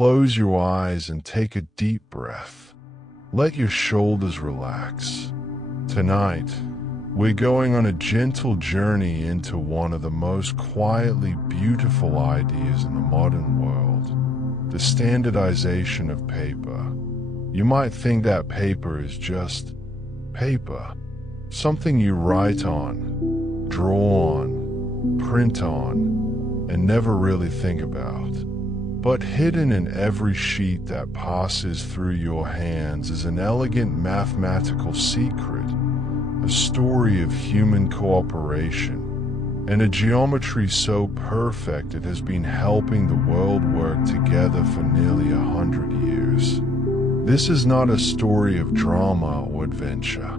close your eyes and take a deep breath. Let your shoulders relax. Tonight, we're going on a gentle journey into one of the most quietly beautiful ideas in the modern world, the standardization of paper. You might think that paper is just paper, something you write on, draw on, print on, and never really think about. But hidden in every sheet that passes through your hands is an elegant mathematical secret, a story of human cooperation, and a geometry so perfect it has been helping the world work together for nearly 100 years. This is not a story of drama or adventure.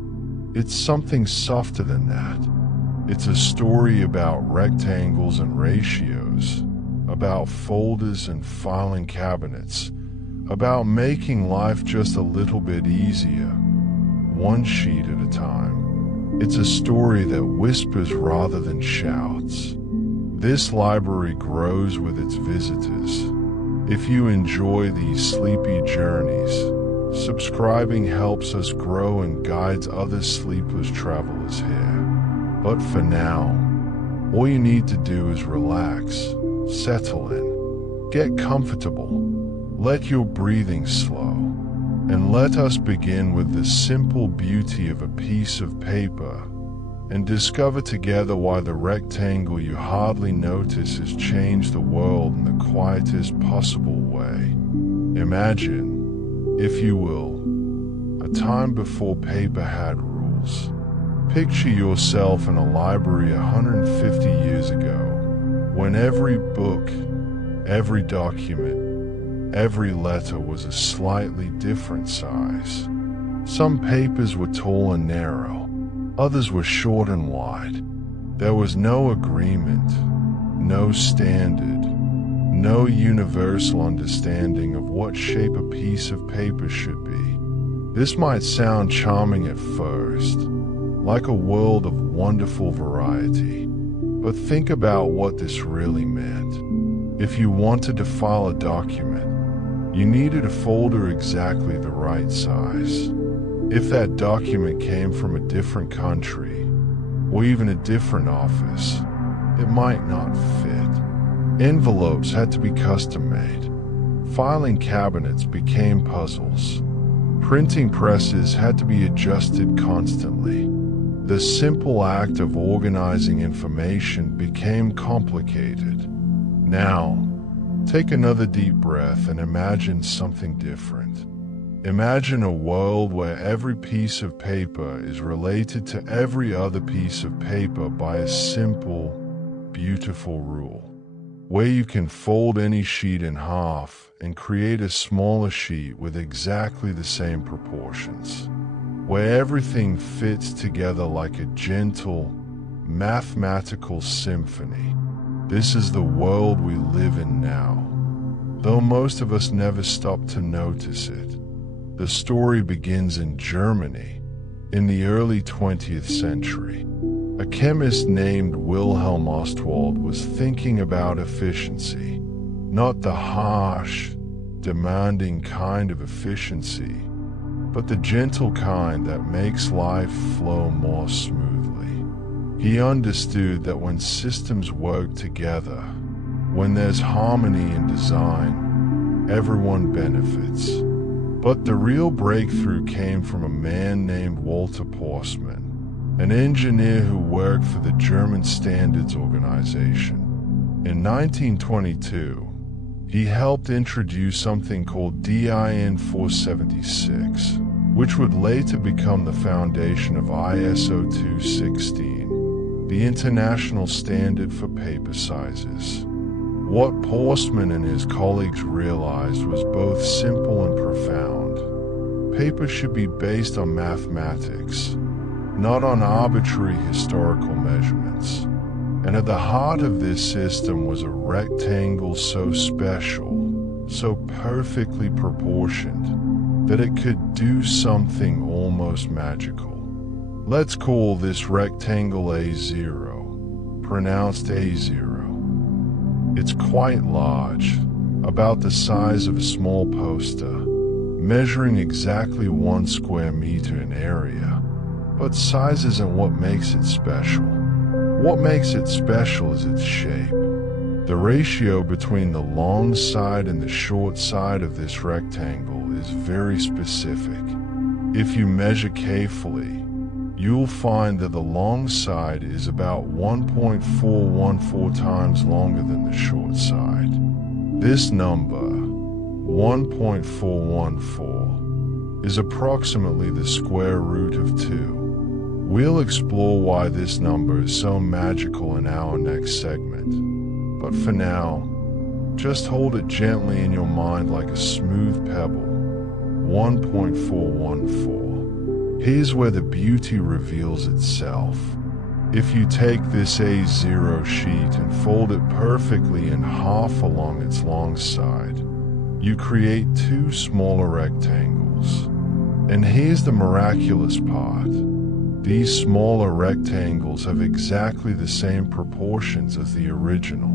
It's something softer than that. It's a story about rectangles and ratios, about folders and filing cabinets, about making life just a little bit easier, one sheet at a time. It's a story that whispers rather than shouts. This library grows with its visitors. If you enjoy these sleepy journeys, subscribing helps us grow and guides other sleepless travelers here. But for now, all you need to do is relax, settle in, get comfortable, let your breathing slow, and let us begin with the simple beauty of a piece of paper and discover together why the rectangle you hardly notice has changed the world in the quietest possible way. Imagine, if you will, a time before paper had rules. Picture yourself in a library 150 years ago, when every book, every document, every letter was a slightly different size. Some papers were tall and narrow, others were short and wide. There was no agreement, no standard, no universal understanding of what shape a piece of paper should be. This might sound charming at first, like a world of wonderful variety, but think about what this really meant. If you wanted to file a document, you needed a folder exactly the right size. If that document came from a different country, or even a different office, it might not fit. Envelopes had to be custom-made. Filing cabinets became puzzles. Printing presses had to be adjusted constantly. The simple act of organizing information became complicated. Now, take another deep breath and imagine something different. Imagine a world where every piece of paper is related to every other piece of paper by a simple, beautiful rule, where you can fold any sheet in half and create a smaller sheet with exactly the same proportions, where everything fits together like a gentle, mathematical symphony. This is the world we live in now, though most of us never stop to notice it. The story begins in Germany, in the early 20th century. A chemist named Wilhelm Ostwald was thinking about efficiency, not the harsh, demanding kind of efficiency, but the gentle kind that makes life flow more smoothly. He understood that when systems work together, when there's harmony in design, everyone benefits. But the real breakthrough came from a man named Walter Porstmann, an engineer who worked for the German Standards Organization. In 1922, he helped introduce something called DIN 476, which would later become the foundation of ISO 216, the international standard for paper sizes. What Porstmann and his colleagues realized was both simple and profound. Paper should be based on mathematics, not on arbitrary historical measurements. And at the heart of this system was a rectangle so special, so perfectly proportioned, that it could do something almost magical. Let's call this rectangle A0, pronounced A0. It's quite large, about the size of a small poster, measuring exactly 1 square meter in area. But size isn't what makes it special. What makes it special is its shape. The ratio between the long side and the short side of this rectangle is very specific. If you measure carefully, you'll find that the long side is about 1.414 times longer than the short side. This number, 1.414, is approximately the square root of 2. We'll explore why this number is so magical in our next segment. But for now, just hold it gently in your mind like a smooth pebble. 1.414. Here's where the beauty reveals itself. If you take this A0 sheet and fold it perfectly in half along its long side, you create 2 smaller rectangles. And here's the miraculous part. These smaller rectangles have exactly the same proportions as the original.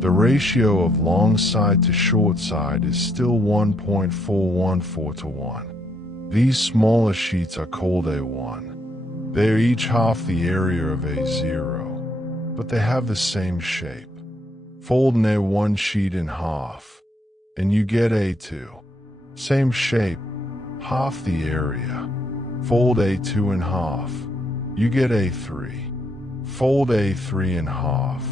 The ratio of long side to short side is still 1.414 to 1. These smaller sheets are called A1. They are each half the area of A0, but they have the same shape. Fold an A1 sheet in half, and you get A2. Same shape, half the area. Fold A2 in half, you get A3. Fold A3 in half,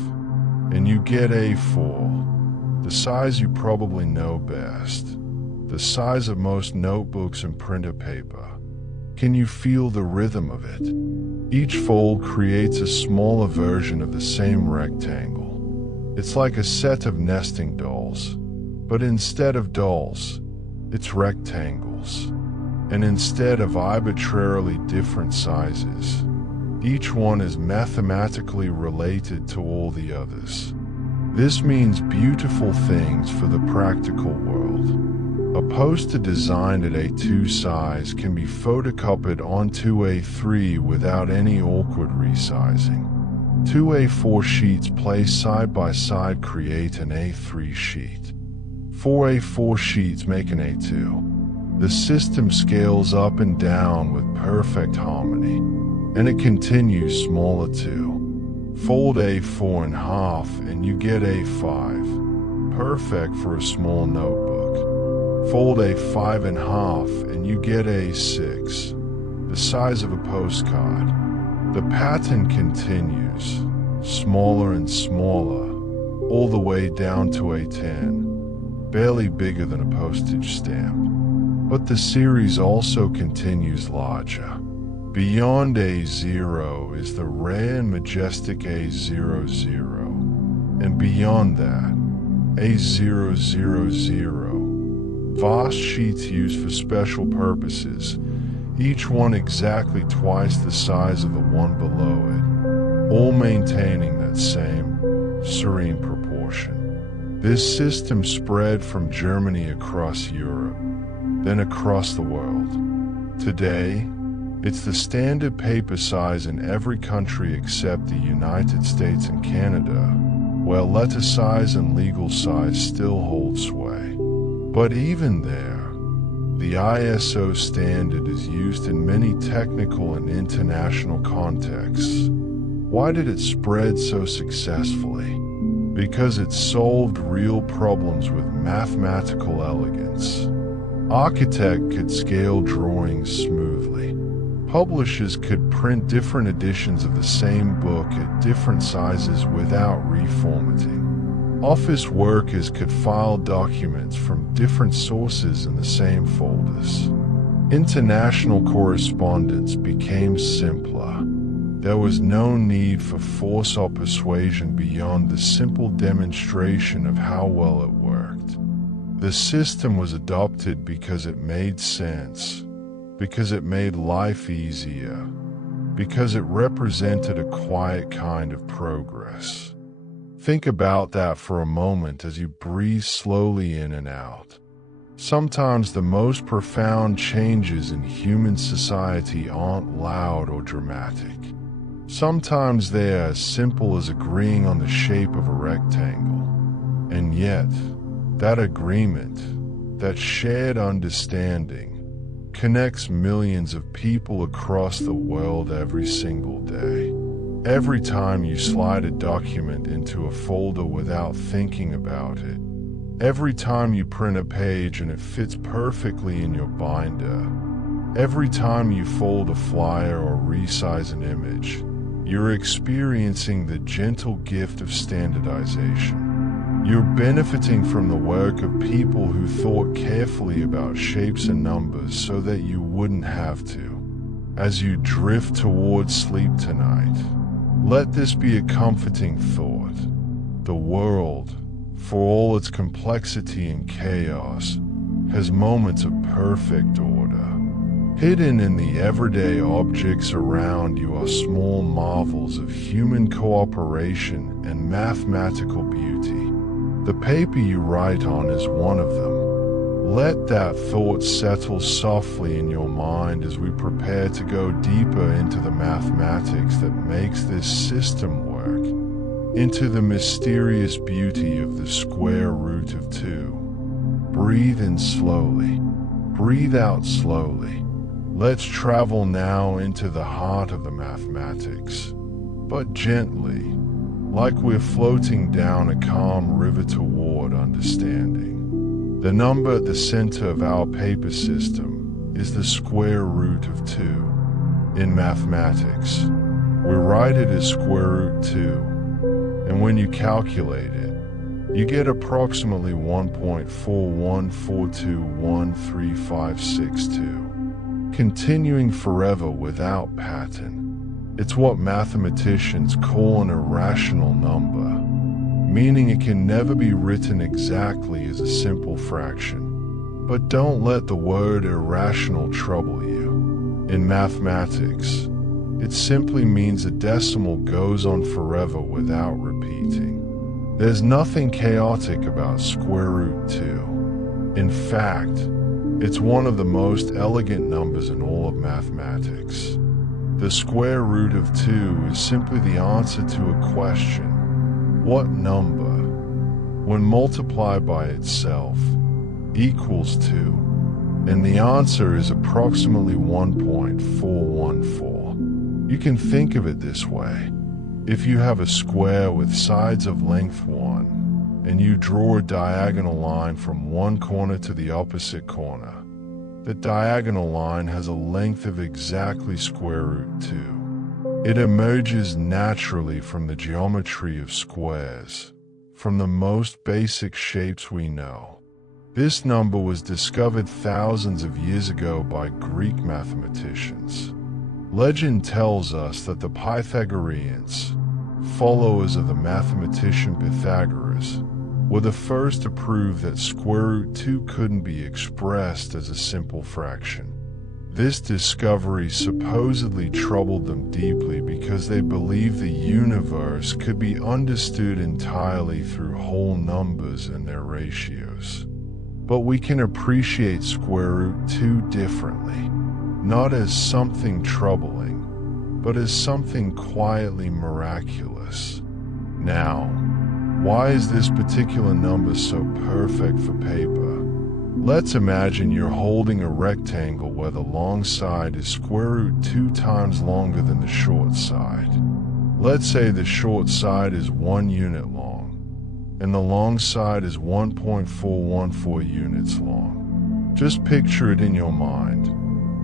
and you get A4. The size you probably know best. The size of most notebooks and printer paper. Can you feel the rhythm of it? Each fold creates a smaller version of the same rectangle. It's like a set of nesting dolls, but instead of dolls, it's rectangles. And instead of arbitrarily different sizes, each one is mathematically related to all the others. This means beautiful things for the practical world. A poster designed at A2 size can be photocopied onto A3 without any awkward resizing. 2 A4 sheets placed side by side create an A3 sheet. 4 A4 sheets make an A2. The system scales up and down with perfect harmony, and it continues smaller too. Fold A4 in half and you get A5, perfect for a small notebook. Fold A5 in half and you get A6, the size of a postcard. The pattern continues, smaller and smaller, all the way down to A10, barely bigger than a postage stamp. But the series also continues larger. Beyond A0 is the rare and majestic A00, and beyond that, A000. Vast sheets used for special purposes, each one exactly twice the size of the one below it, all maintaining that same serene proportion. This system spread from Germany across Europe, then across the world. Today, it's the standard paper size in every country except the United States and Canada, while letter size and legal size still hold sway. But even there, the ISO standard is used in many technical and international contexts. Why did it spread so successfully? Because it solved real problems with mathematical elegance. Architect could scale drawings smoothly. Publishers could print different editions of the same book at different sizes without reformatting. Office workers could file documents from different sources in the same folders. International correspondence became simpler. There was no need for force or persuasion beyond the simple demonstration of how well it worked. The system was adopted because it made sense, because it made life easier, because it represented a quiet kind of progress. Think about that for a moment as you breathe slowly in and out. Sometimes the most profound changes in human society aren't loud or dramatic. Sometimes they are as simple as agreeing on the shape of a rectangle. And yet, That agreement, that shared understanding, connects millions of people across the world every single day. Every time you slide a document into a folder without thinking about it, every time you print a page and it fits perfectly in your binder, every time you fold a flyer or resize an image, you're experiencing the gentle gift of standardization. You're benefiting from the work of people who thought carefully about shapes and numbers so that you wouldn't have to. As you drift towards sleep tonight, let this be a comforting thought. The world, for all its complexity and chaos, has moments of perfect order. Hidden in the everyday objects around you are small marvels of human cooperation and mathematical beauty. The paper you write on is one of them. Let that thought settle softly in your mind as we prepare to go deeper into the mathematics that makes this system work, into the mysterious beauty of the square root of 2. Breathe in slowly. Breathe out slowly. Let's travel now into the heart of the mathematics, but gently, like we're floating down a calm river toward understanding. The number at the center of our paper system is the square root of 2. In mathematics, we write it as square root 2, and when you calculate it, you get approximately 1.414213562, continuing forever without pattern. It's what mathematicians call an irrational number, meaning it can never be written exactly as a simple fraction. But don't let the word irrational trouble you. In mathematics, it simply means a decimal goes on forever without repeating. There's nothing chaotic about square root 2. In fact, it's one of the most elegant numbers in all of mathematics. The square root of 2 is simply the answer to a question: what number, when multiplied by itself, equals 2? And the answer is approximately 1.414. You can think of it this way. If you have a square with sides of length 1, and you draw a diagonal line from one corner to the opposite corner, the diagonal line has a length of exactly square root 2. It emerges naturally from the geometry of squares, from the most basic shapes we know. This number was discovered thousands of years ago by Greek mathematicians. Legend tells us that the Pythagoreans, followers of the mathematician Pythagoras, were the first to prove that square root 2 couldn't be expressed as a simple fraction. This discovery supposedly troubled them deeply because they believed the universe could be understood entirely through whole numbers and their ratios. But we can appreciate square root 2 differently, not as something troubling, but as something quietly miraculous. Now, why is this particular number so perfect for paper? Let's imagine you're holding a rectangle where the long side is square root 2 times longer than the short side. Let's say the short side is 1 unit long, and the long side is 1.414 units long. Just picture it in your mind,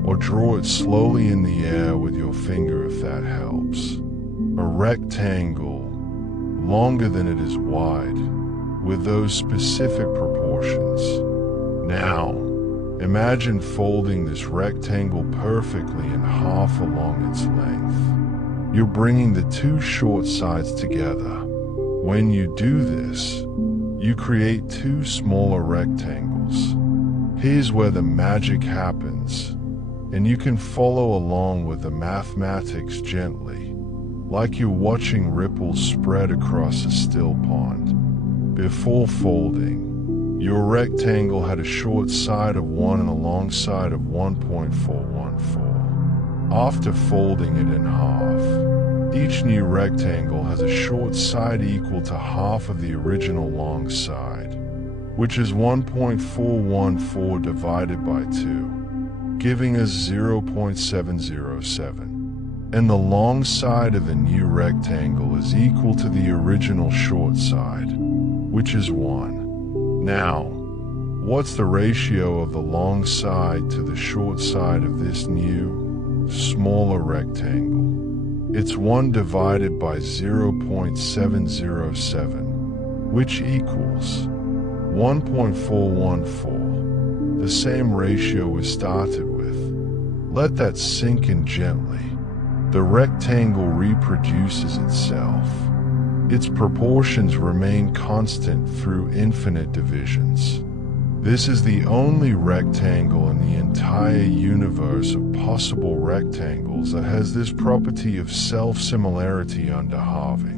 or draw it slowly in the air with your finger if that helps. A rectangle longer than it is wide, with those specific proportions. Now, imagine folding this rectangle perfectly in half along its length. You're bringing the two short sides together. When you do this, you create two smaller rectangles. Here's where the magic happens, and you can follow along with the mathematics gently, like you're watching ripples spread across a still pond. Before folding, your rectangle had a short side of 1 and a long side of 1.414. After folding it in half, each new rectangle has a short side equal to half of the original long side. which is 1.414 divided by 2, giving us 0.707. And the long side of the new rectangle is equal to the original short side, which is 1. Now, what's the ratio of the long side to the short side of this new, smaller rectangle? It's 1 divided by 0.707, which equals 1.414, the same ratio we started with. Let that sink in gently. The rectangle reproduces itself. Its proportions remain constant through infinite divisions. This is the only rectangle in the entire universe of possible rectangles that has this property of self-similarity under halving.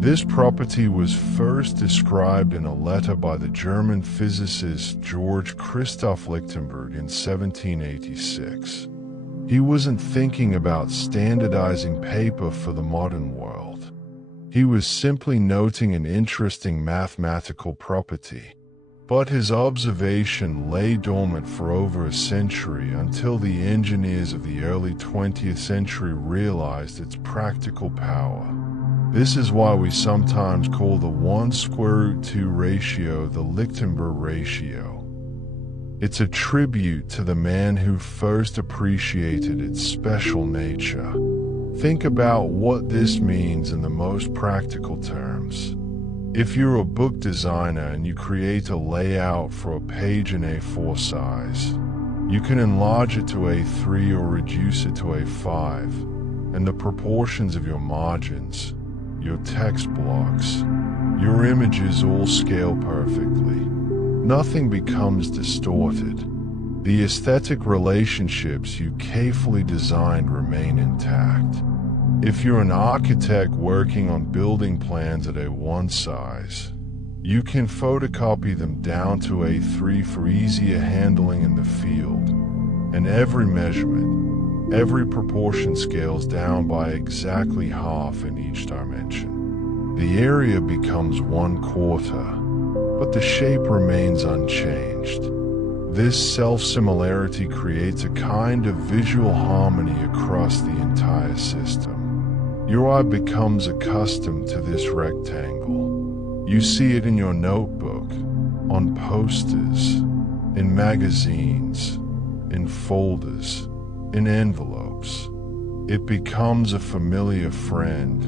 This property was first described in a letter by the German physicist Georg Lichtenberg in 1786. He wasn't thinking about standardizing paper for the modern world. He was simply noting an interesting mathematical property. But his observation lay dormant for over a century until the engineers of the early 20th century realized its practical power. This is why we sometimes call the 1^2 ratio the Lichtenberg Ratio. It's a tribute to the man who first appreciated its special nature. Think about what this means in the most practical terms. If you're a book designer and you create a layout for a page in A4 size, you can enlarge it to A3 or reduce it to A5, and the proportions of your margins, your text blocks, your images all scale perfectly. Nothing becomes distorted. The aesthetic relationships you carefully designed remain intact. If you're an architect working on building plans at A1 size, you can photocopy them down to A3 for easier handling in the field, and every measurement, every proportion scales down by exactly half in each dimension. The area becomes 1/4, but the shape remains unchanged. This self-similarity creates a kind of visual harmony across the entire system. Your eye becomes accustomed to this rectangle. You see it in your notebook, on posters, in magazines, in folders, in envelopes. It becomes a familiar friend.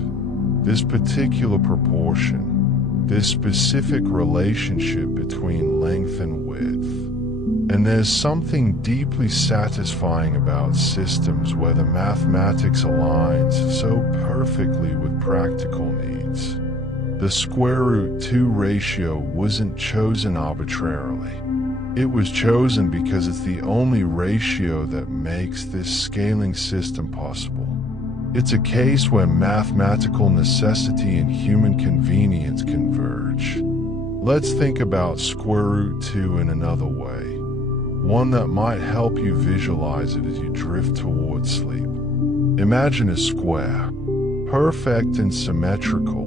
This particular proportion, this specific relationship between length and width. And there's something deeply satisfying about systems where the mathematics aligns so perfectly with practical needs. The √2 ratio wasn't chosen arbitrarily. It was chosen because it's the only ratio that makes this scaling system possible. It's a case where mathematical necessity and human convenience converge. Let's think about √2 in another way. One that might help you visualize it as you drift towards sleep. Imagine a square, perfect and symmetrical,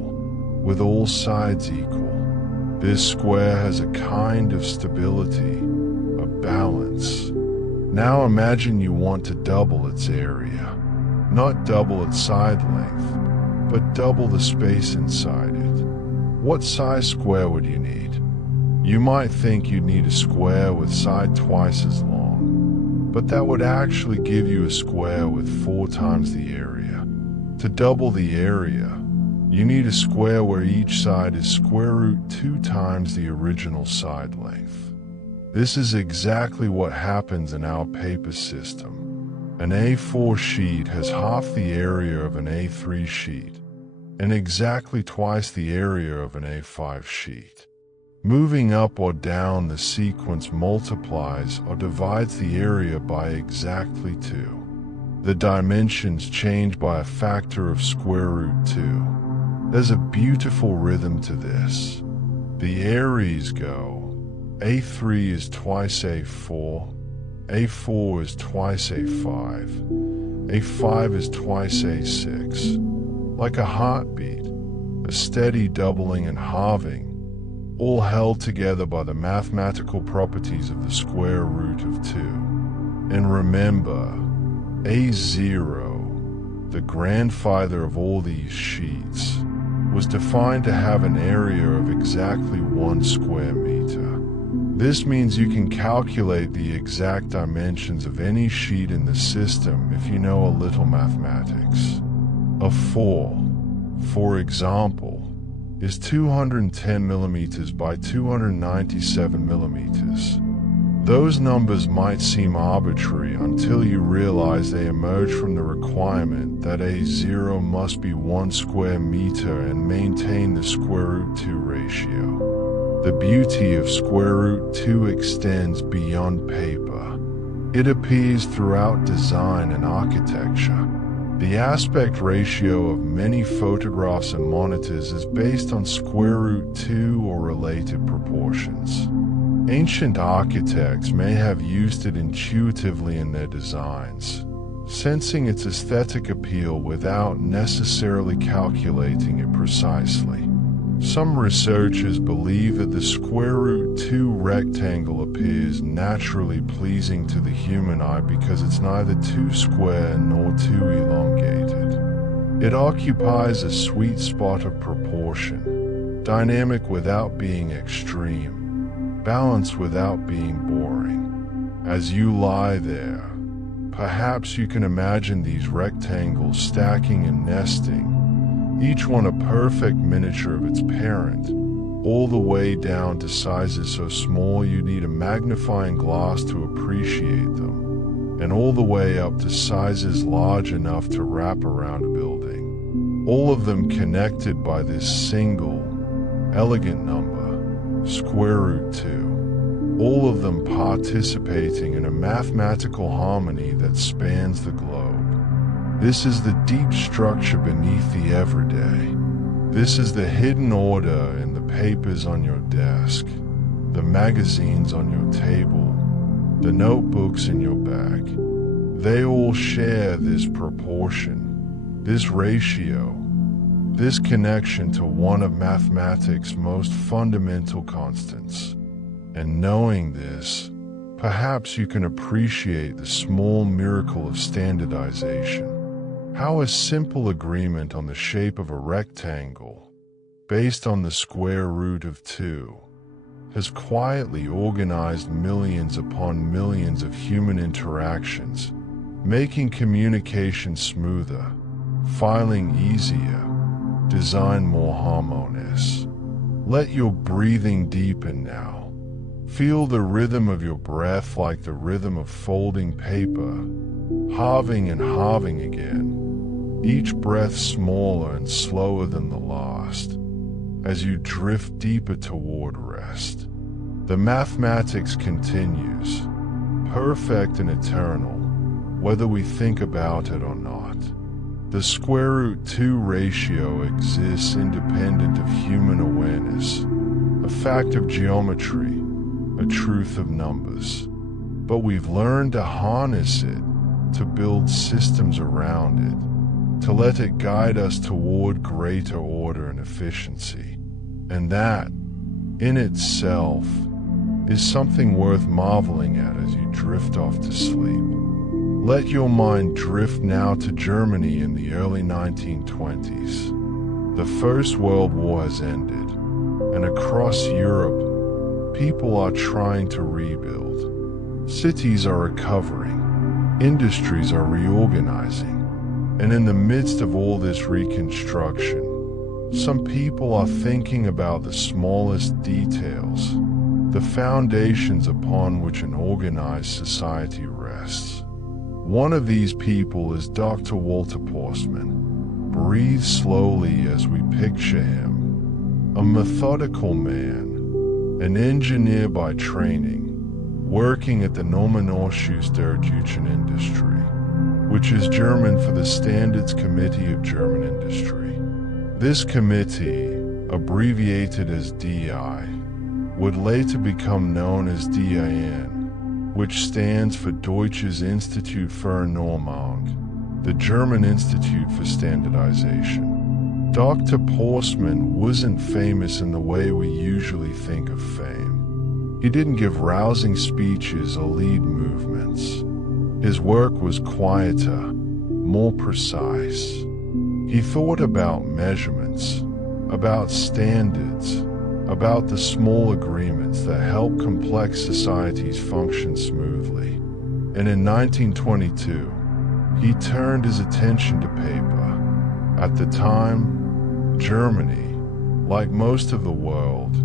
with all sides equal. This square has a kind of stability, a balance. Now imagine you want to double its area. Not double its side length, but double the space inside it. What size square would you need? You might think you'd need a square with side twice as long, but that would actually give you a square with 4 times the area. To double the area, you need a square where each side is √2 times the original side length. This is exactly what happens in our paper system. An A4 sheet has half the area of an A3 sheet, and exactly twice the area of an A5 sheet. Moving up or down the sequence multiplies or divides the area by exactly 2. The dimensions change by a factor of √2. There's a beautiful rhythm to this. The areas go, A3 is twice A4, A4 is twice A5, A5 is twice A6. Like a heartbeat, a steady doubling and halving, all held together by the mathematical properties of the square root of 2. And remember, A0, the grandfather of all these sheets, was defined to have an area of exactly 1 square meter. This means you can calculate the exact dimensions of any sheet in the system if you know a little mathematics. A 4, for example, is 210 millimeters by 297 millimeters. Those numbers might seem arbitrary until you realize they emerge from the requirement that A0 must be 1 square meter and maintain the square root 2 ratio. The beauty of square root 2 extends beyond paper. It appears throughout design and architecture. The aspect ratio of many photographs and monitors is based on square root 2 or related proportions. Ancient architects may have used it intuitively in their designs, sensing its aesthetic appeal without necessarily calculating it precisely. Some researchers believe that the square root 2 rectangle appears naturally pleasing to the human eye because it's neither too square nor too elongated. It occupies a sweet spot of proportion, dynamic without being extreme, balanced without being boring. As you lie there, perhaps you can imagine these rectangles stacking and nesting, each one a perfect miniature of its parent, all the way down to sizes so small you need a magnifying glass to appreciate them, and all the way up to sizes large enough to wrap around a building. All of them connected by this single, elegant number, square root 2, all of them participating in a mathematical harmony that spans the globe. This is the deep structure beneath the everyday. This is the hidden order in the papers on your desk, the magazines on your table, the notebooks in your bag. They all share this proportion, this ratio, this connection to one of mathematics' most fundamental constants. And knowing this, perhaps you can appreciate the small miracle of standardization. How a simple agreement on the shape of a rectangle, based on the square root of 2, has quietly organized millions upon millions of human interactions, making communication smoother, filing easier, design more harmonious. Let your breathing deepen now. Feel the rhythm of your breath like the rhythm of folding paper, halving and halving again, each breath smaller and slower than the last, as you drift deeper toward rest. The mathematics continues, perfect and eternal, whether we think about it or not. The square root 2 ratio exists independent of human awareness, a fact of geometry, a truth of numbers. But we've learned to harness it, to build systems around it, to let it guide us toward greater order and efficiency. And that, in itself, is something worth marveling at as you drift off to sleep. Let your mind drift now to Germany in the early 1920s. The First World War has ended, and across Europe, people are trying to rebuild. Cities are recovering, industries are reorganizing, and in the midst of all this reconstruction, some people are thinking about the smallest details, the foundations upon which an organized society rests. One of these people is Dr. Walter Porstmann. Breathe slowly as we picture him, a methodical man, an engineer by training, working at the Norman-Ausschuster-Deutschen Industry, which is German for the Standards Committee of German Industry. This committee, abbreviated as DI, would later become known as DIN, which stands for Deutsches Institut für Normung, the German Institute for Standardization. Dr. Porstmann wasn't famous in the way we usually think of fame. He didn't give rousing speeches or lead movements. His work was quieter, more precise. He thought about measurements, about standards, about the small agreements that help complex societies function smoothly. And in 1922, he turned his attention to paper. At the time, Germany, like most of the world,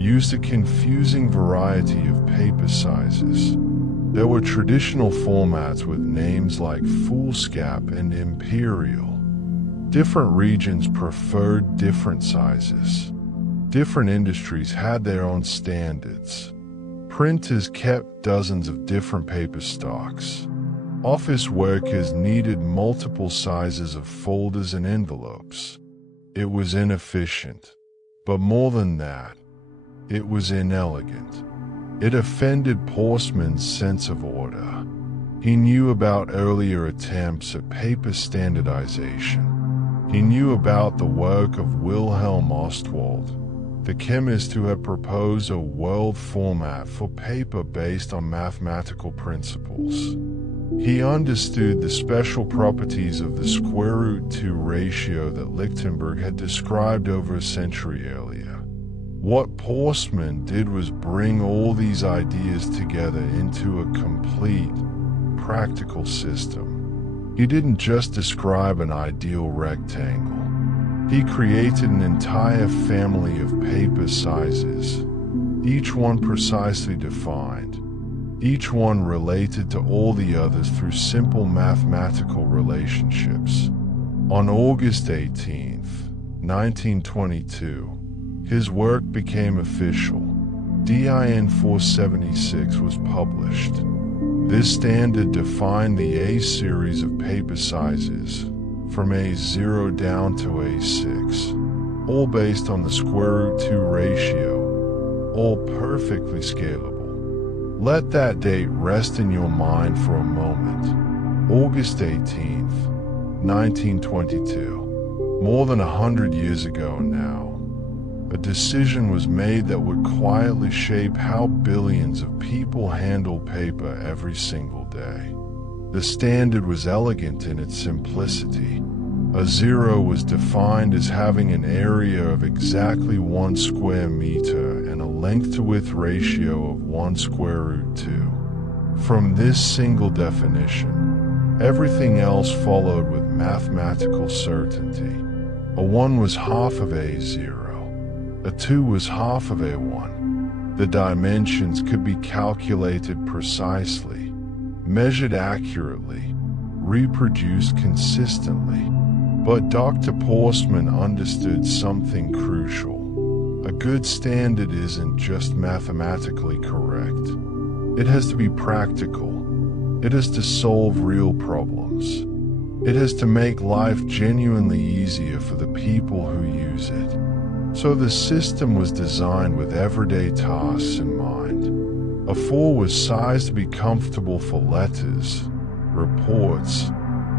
used a confusing variety of paper sizes. There were traditional formats with names like foolscap and imperial. Different regions preferred different sizes. Different industries had their own standards. Printers kept dozens of different paper stocks. Office workers needed multiple sizes of folders and envelopes. It was inefficient. But more than that, it was inelegant. It offended Porstmann's sense of order. He knew about earlier attempts at paper standardization. He knew about the work of Wilhelm Ostwald, the chemist who had proposed a world format for paper based on mathematical principles. He understood the special properties of the sqrt ratio that Lichtenberg had described over a century earlier. What Porstmann did was bring all these ideas together into a complete, practical system. He didn't just describe an ideal rectangle. He created an entire family of paper sizes, each one precisely defined, each one related to all the others through simple mathematical relationships. On August 18, 1922, his work became official. DIN 476 was published. This standard defined the A series of paper sizes, from A0 down to A6, all based on the sqrt ratio, all perfectly scalable. Let that date rest in your mind for a moment. August 18th, 1922. More than 100 years ago now, a decision was made that would quietly shape how billions of people handle paper every single day. The standard was elegant in its simplicity. A zero was defined as having an area of exactly 1 square meter and a length-to-width ratio of 1 square root 2. From this single definition, everything else followed with mathematical certainty. A 1 was half of A0. A 2 was half of A1. The dimensions could be calculated precisely, measured accurately, reproduced consistently. But Dr. Porstmann understood something crucial. A good standard isn't just mathematically correct. It has to be practical. It has to solve real problems. It has to make life genuinely easier for the people who use it. So the system was designed with everyday tasks in mind. A 4 was sized to be comfortable for letters, reports,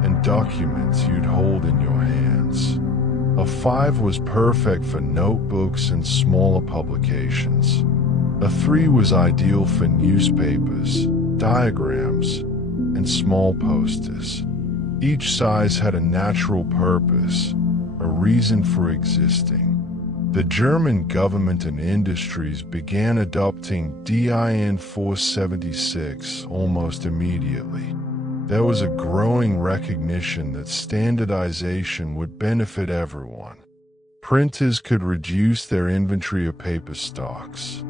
and documents you'd hold in your hands. A 5 was perfect for notebooks and smaller publications. A 3 was ideal for newspapers, diagrams, and small posters. Each size had a natural purpose, a reason for existing. The German government and industries began adopting DIN 476 almost immediately. There was a growing recognition that standardization would benefit everyone. Printers could reduce their inventory of paper stocks.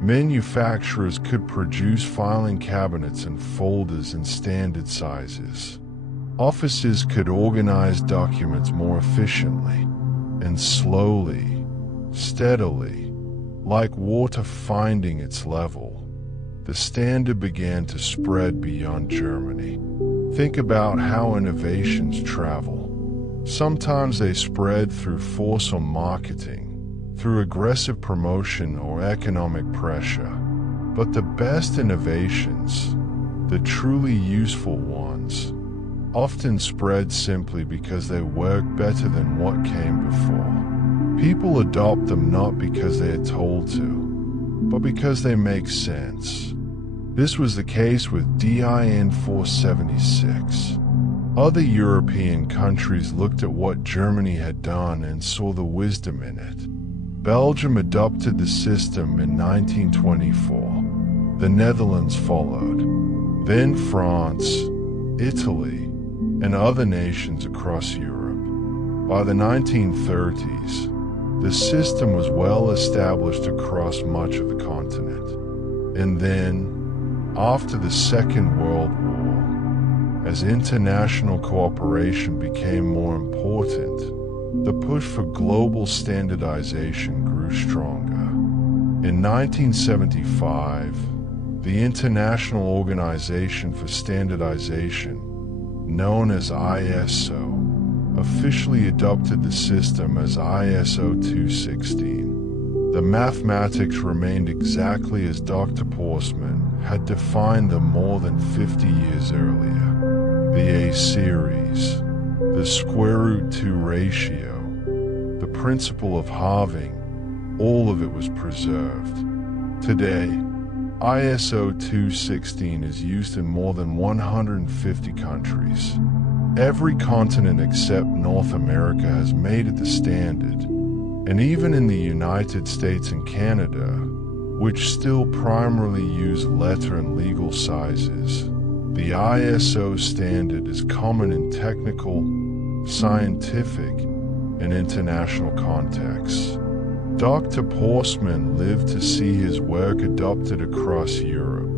Manufacturers could produce filing cabinets and folders in standard sizes. Offices could organize documents more efficiently, and slowly, steadily, like water finding its level, the standard began to spread beyond Germany. Think about how innovations travel. Sometimes they spread through force or marketing, through aggressive promotion or economic pressure. But the best innovations, the truly useful ones, often spread simply because they work better than what came before. People adopt them not because they are told to, but because they make sense. This was the case with DIN 476. Other European countries looked at what Germany had done and saw the wisdom in it. Belgium adopted the system in 1924. The Netherlands followed. Then France, Italy, and other nations across Europe. By the 1930s, the system was well established across much of the continent. And then, after the Second World War, as international cooperation became more important, the push for global standardization grew stronger. In 1975, the International Organization for Standardization, known as ISO, officially adopted the system as ISO 216. The mathematics remained exactly as Dr. Porstmann had defined them more than 50 years earlier. The A series, the square root 2 ratio, the principle of halving, all of it was preserved. Today, ISO 216 is used in more than 150 countries. Every continent except North America has made it the standard, and even in the United States and Canada, which still primarily use letter and legal sizes, the ISO standard is common in technical, scientific, and international contexts. Dr. Porstmann lived to see his work adopted across Europe,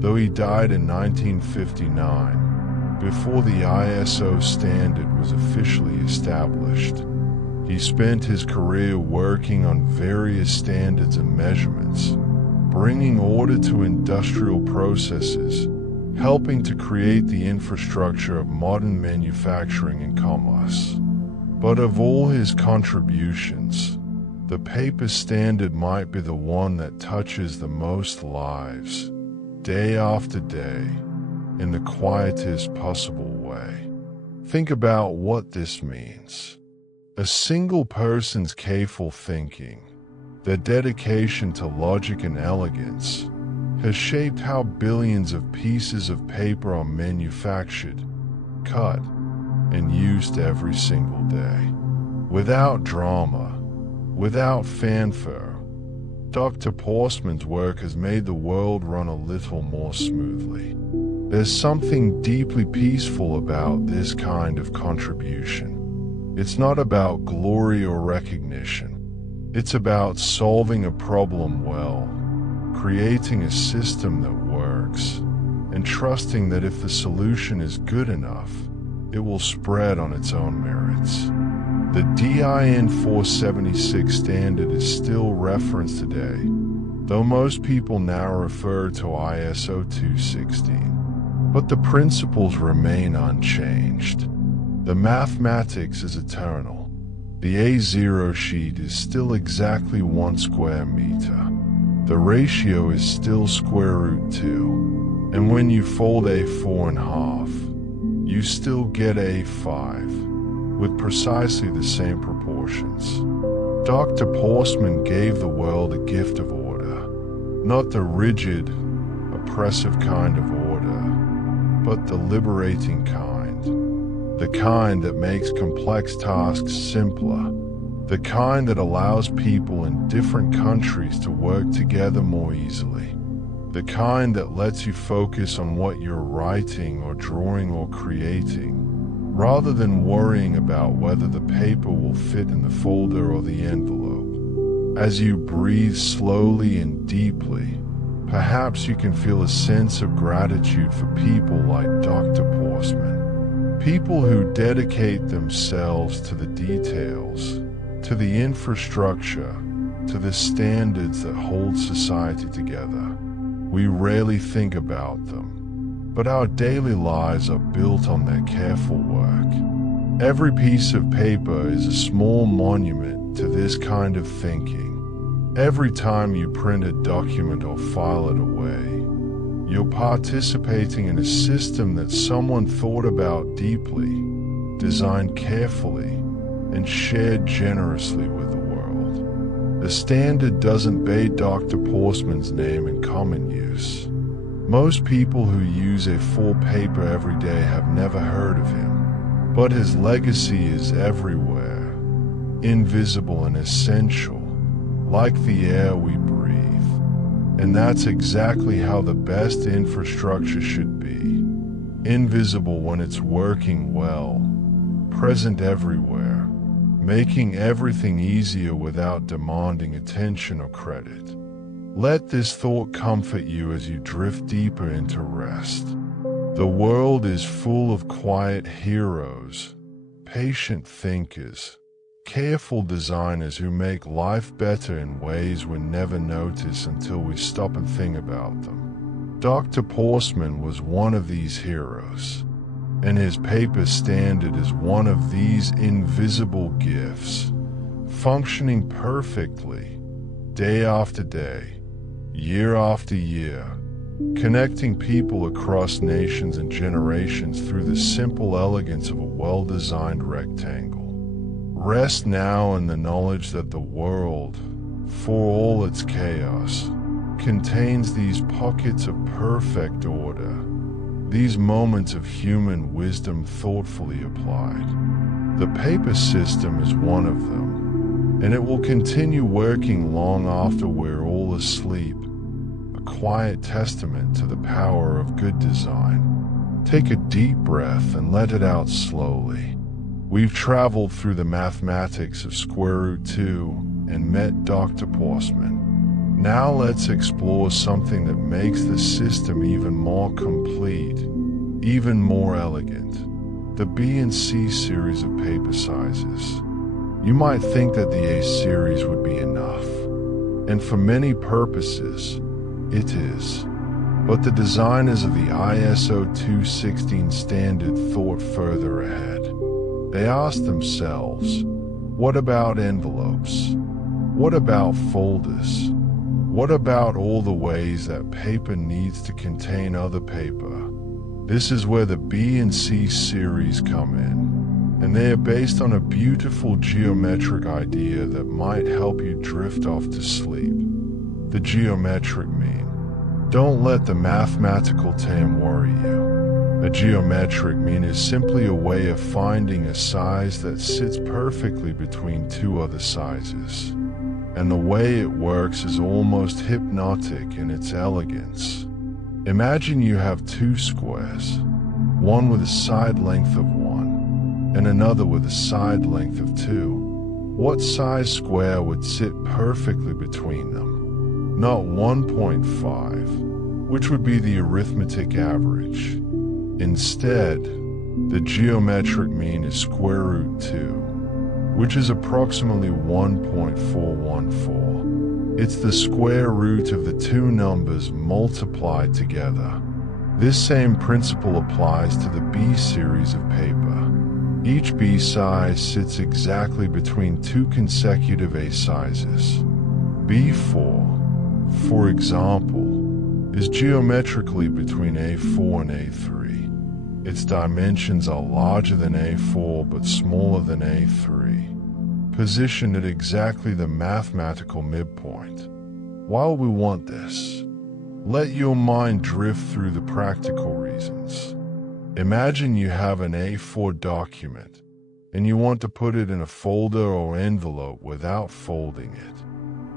though he died in 1959, before the ISO standard was officially established. He spent his career working on various standards and measurements, bringing order to industrial processes, helping to create the infrastructure of modern manufacturing and commerce. But of all his contributions, the paper standard might be the one that touches the most lives, day after day, in the quietest possible way. Think about what this means. A single person's careful thinking, their dedication to logic and elegance, has shaped how billions of pieces of paper are manufactured, cut, and used every single day. Without drama, without fanfare, Dr. Porstmann's work has made the world run a little more smoothly. There's something deeply peaceful about this kind of contribution. It's not about glory or recognition. It's about solving a problem well, creating a system that works, and trusting that if the solution is good enough, it will spread on its own merits. The DIN 476 standard is still referenced today, though most people now refer to ISO 216. But the principles remain unchanged. The mathematics is eternal. The A0 sheet is still exactly 1 square meter. The ratio is still square root 2. And when you fold A4 in half, you still get A5, with precisely the same proportions. Dr. Porstmann gave the world a gift of order, not the rigid, oppressive kind of order, but the liberating kind. The kind that makes complex tasks simpler. The kind that allows people in different countries to work together more easily. The kind that lets you focus on what you're writing or drawing or creating, rather than worrying about whether the paper will fit in the folder or the envelope. As you breathe slowly and deeply, perhaps you can feel a sense of gratitude for people like Dr. Porstmann. People who dedicate themselves to the details, to the infrastructure, to the standards that hold society together. We rarely think about them, but our daily lives are built on their careful work. Every piece of paper is a small monument to this kind of thinking. Every time you print a document or file it away, You're participating in a system that someone thought about deeply, designed carefully, and shared generously with the world. The standard doesn't bear Dr. Porstmann's name in common use. Most people who use A4 paper every day have never heard of him, but his legacy is everywhere, invisible and essential, like the air we breathe. And that's exactly how the best infrastructure should be. Invisible when it's working well, present everywhere, making everything easier without demanding attention or credit. Let this thought comfort you as you drift deeper into rest. The world is full of quiet heroes, patient thinkers, careful designers who make life better in ways we never notice until we stop and think about them. Dr. Porstmann was one of these heroes, and his paper standard is one of these invisible gifts, functioning perfectly, day after day, year after year, connecting people across nations and generations through the simple elegance of a well-designed rectangle. Rest now in the knowledge that the world, for all its chaos, contains these pockets of perfect order, these moments of human wisdom thoughtfully applied. The paper system is one of them, and it will continue working long after we're all asleep, a quiet testament to the power of good design. Take a deep breath and let it out slowly. We've traveled through the mathematics of square root 2 and met Dr. Porstmann. Now let's explore something that makes the system even more complete, even more elegant. The B and C series of paper sizes. You might think that the A series would be enough, and for many purposes, it is. But the designers of the ISO 216 standard thought further ahead. They asked themselves, what about envelopes? What about folders? What about all the ways that paper needs to contain other paper? This is where the B and C series come in, and they are based on a beautiful geometric idea that might help you drift off to sleep. The geometric mean. Don't let the mathematical term worry you. A geometric mean is simply a way of finding a size that sits perfectly between two other sizes. And the way it works is almost hypnotic in its elegance. Imagine you have two squares, one with a side length of 1, and another with a side length of 2. What size square would sit perfectly between them? Not 1.5, which would be the arithmetic average. Instead, the geometric mean is square root 2, which is approximately 1.414. It's the square root of the two numbers multiplied together. This same principle applies to the B series of paper. Each B size sits exactly between two consecutive A sizes. B4, for example, is geometrically between A4 and A3. Its dimensions are larger than A4 but smaller than A3, positioned at exactly the mathematical midpoint. While we want this, let your mind drift through the practical reasons. Imagine you have an A4 document, and you want to put it in a folder or envelope without folding it.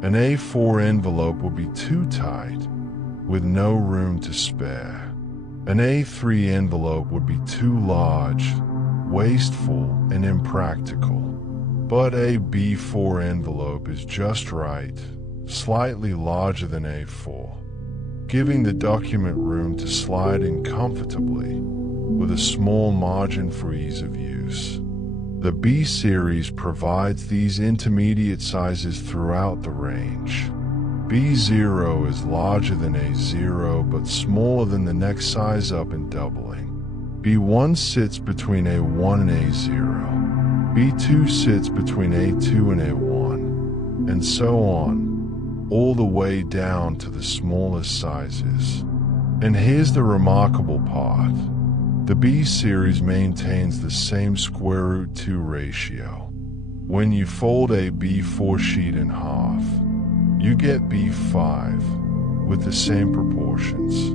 An A4 envelope would be too tight, with no room to spare. An A3 envelope would be too large, wasteful, and impractical. But a B4 envelope is just right, slightly larger than A4, giving the document room to slide in comfortably, with a small margin for ease of use. The B series provides these intermediate sizes throughout the range. B0 is larger than A0 but smaller than the next size up in doubling. B1 sits between A1 and A0. B2 sits between A2 and A1, and so on, all the way down to the smallest sizes. And here's the remarkable part. The B series maintains the same square root 2 ratio. When you fold a B4 sheet in half, you get B5 with the same proportions.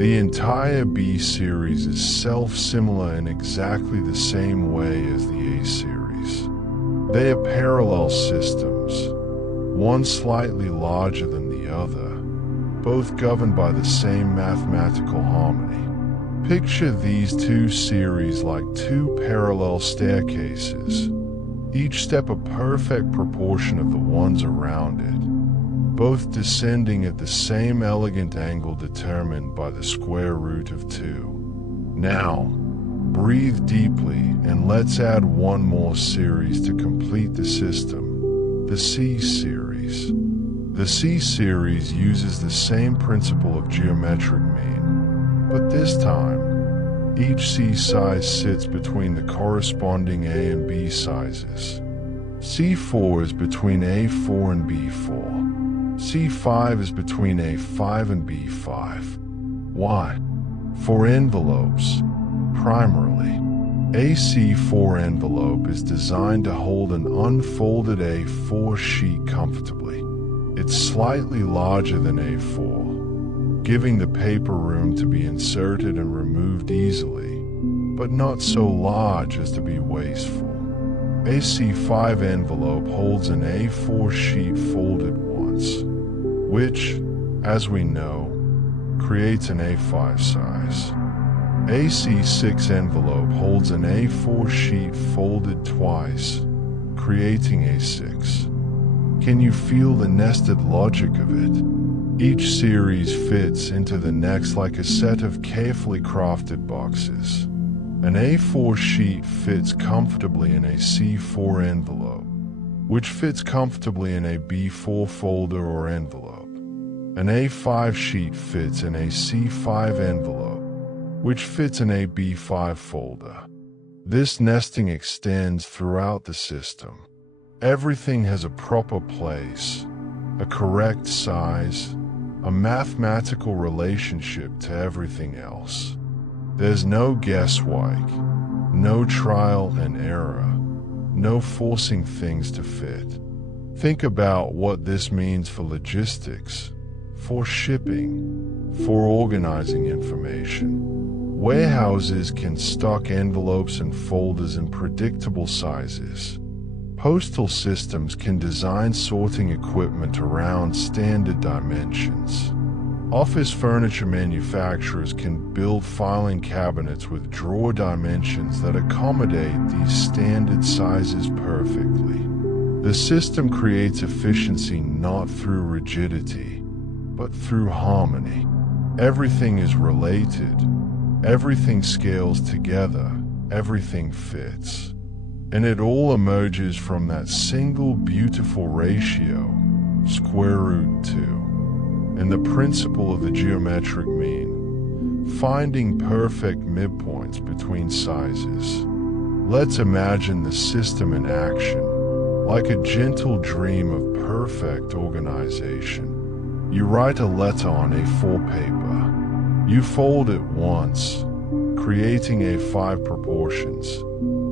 The entire B series is self-similar in exactly the same way as the A series. They are parallel systems, one slightly larger than the other, both governed by the same mathematical harmony. Picture these two series like two parallel staircases, each step a perfect proportion of the ones around it, both descending at the same elegant angle determined by the square root of 2. Now, breathe deeply and let's add one more series to complete the system, the C series. The C series uses the same principle of geometric mean, but this time, each C size sits between the corresponding A and B sizes. C4 is between A4 and B4. C5 is between A5 and B5. Why? For envelopes, primarily, a C4 envelope is designed to hold an unfolded A4 sheet comfortably. It's slightly larger than A4, giving the paper room to be inserted and removed easily, but not so large as to be wasteful. A C5 envelope holds an A4 sheet folded once, which, as we know, creates an A5 size. A C6 envelope holds an A4 sheet folded twice, creating A6. Can you feel the nested logic of it? Each series fits into the next like a set of carefully crafted boxes. An A4 sheet fits comfortably in a C4 envelope, which fits comfortably in a B4 folder or envelope. An A5 sheet fits in a C5 envelope, which fits in a B5 folder. This nesting extends throughout the system. Everything has a proper place, a correct size, a mathematical relationship to everything else. There's no guesswork, no trial and error, no forcing things to fit. Think about what this means for logistics, for shipping, for organizing information. Warehouses can stock envelopes and folders in predictable sizes. Postal systems can design sorting equipment around standard dimensions. Office furniture manufacturers can build filing cabinets with drawer dimensions that accommodate these standard sizes perfectly. The system creates efficiency not through rigidity, but through harmony. Everything is related, everything scales together, everything fits. And it all emerges from that single beautiful ratio, square root 2. And the principle of the geometric mean, finding perfect midpoints between sizes. Let's imagine the system in action, like a gentle dream of perfect organization. You write a letter on A4 paper. You fold it once, creating A5 proportions,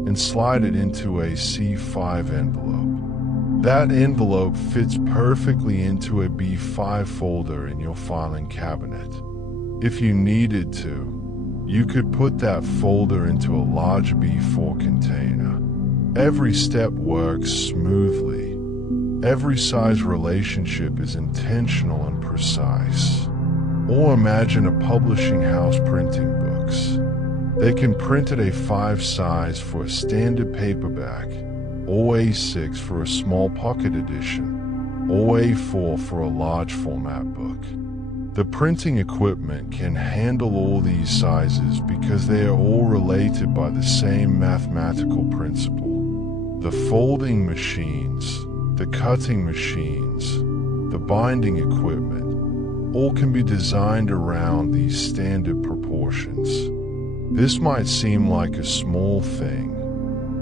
and slide it into a C5 envelope. That envelope fits perfectly into a B5 folder in your filing cabinet. If you needed to, you could put that folder into a large B4 container. Every step works smoothly. Every size relationship is intentional and precise. Or imagine a publishing house printing books. They can print at A5 size for a standard paperback, or A6 for a small pocket edition, or A4 for a large format book. The printing equipment can handle all these sizes because they are all related by the same mathematical principle. The folding machines, the cutting machines, the binding equipment, all can be designed around these standard proportions. This might seem like a small thing,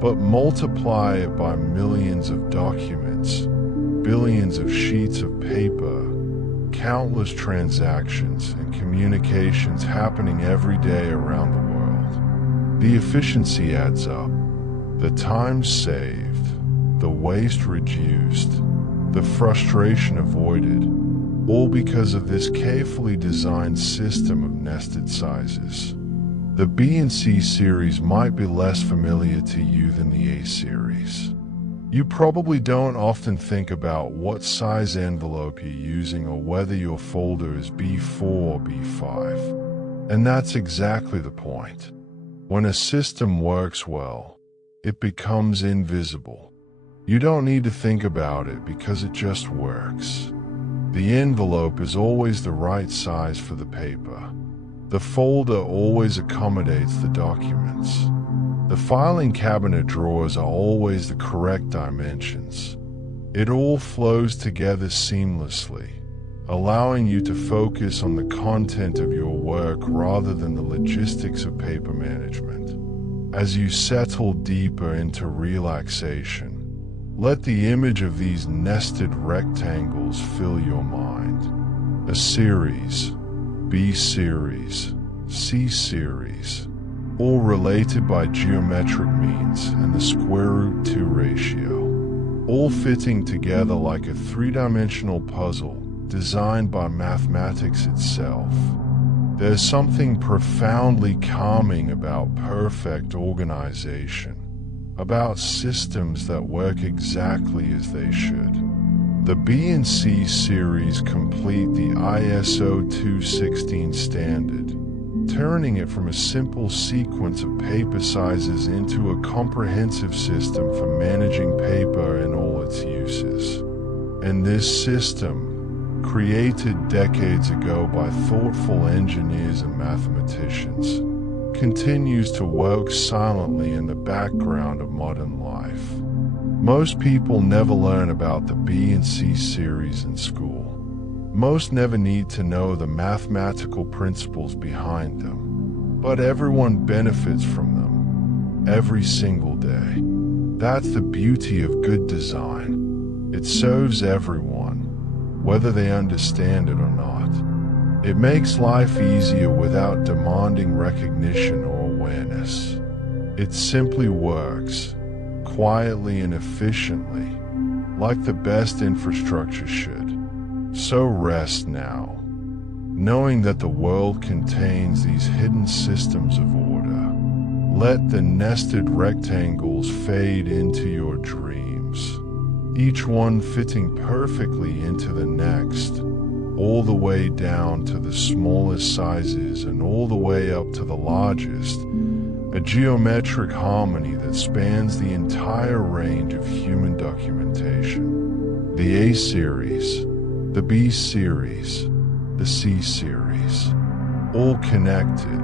but multiply it by millions of documents, billions of sheets of paper, countless transactions and communications happening every day around the world. The efficiency adds up. The time saved, the waste reduced, the frustration avoided, all because of this carefully designed system of nested sizes. The B and C series might be less familiar to you than the A series. You probably don't often think about what size envelope you're using or whether your folder is B4 or B5. And that's exactly the point. When a system works well, it becomes invisible. You don't need to think about it because it just works. The envelope is always the right size for the paper. The folder always accommodates the documents. The filing cabinet drawers are always the correct dimensions. It all flows together seamlessly, allowing you to focus on the content of your work rather than the logistics of paper management. As you settle deeper into relaxation, let the image of these nested rectangles fill your mind. A series, B series, C series, all related by geometric means and the square root 2 ratio, all fitting together like a three-dimensional puzzle designed by mathematics itself. There's something profoundly calming about perfect organization, about systems that work exactly as they should. The B and C series complete the ISO 216 standard, turning it from a simple sequence of paper sizes into a comprehensive system for managing paper in all its uses. And this system, created decades ago by thoughtful engineers and mathematicians, continues to work silently in the background of modern life. Most people never learn about the B and C series in school. Most never need to know the mathematical principles behind them, but everyone benefits from them every single day. That's the beauty of good design. It serves everyone, whether they understand it or not. It makes life easier without demanding recognition or awareness. It simply works, quietly and efficiently, like the best infrastructure should. So rest now, knowing that the world contains these hidden systems of order. Let the nested rectangles fade into your dreams, each one fitting perfectly into the next, all the way down to the smallest sizes and all the way up to the largest, a geometric harmony that spans the entire range of human documentation. The A series, the B series, the C series, all connected,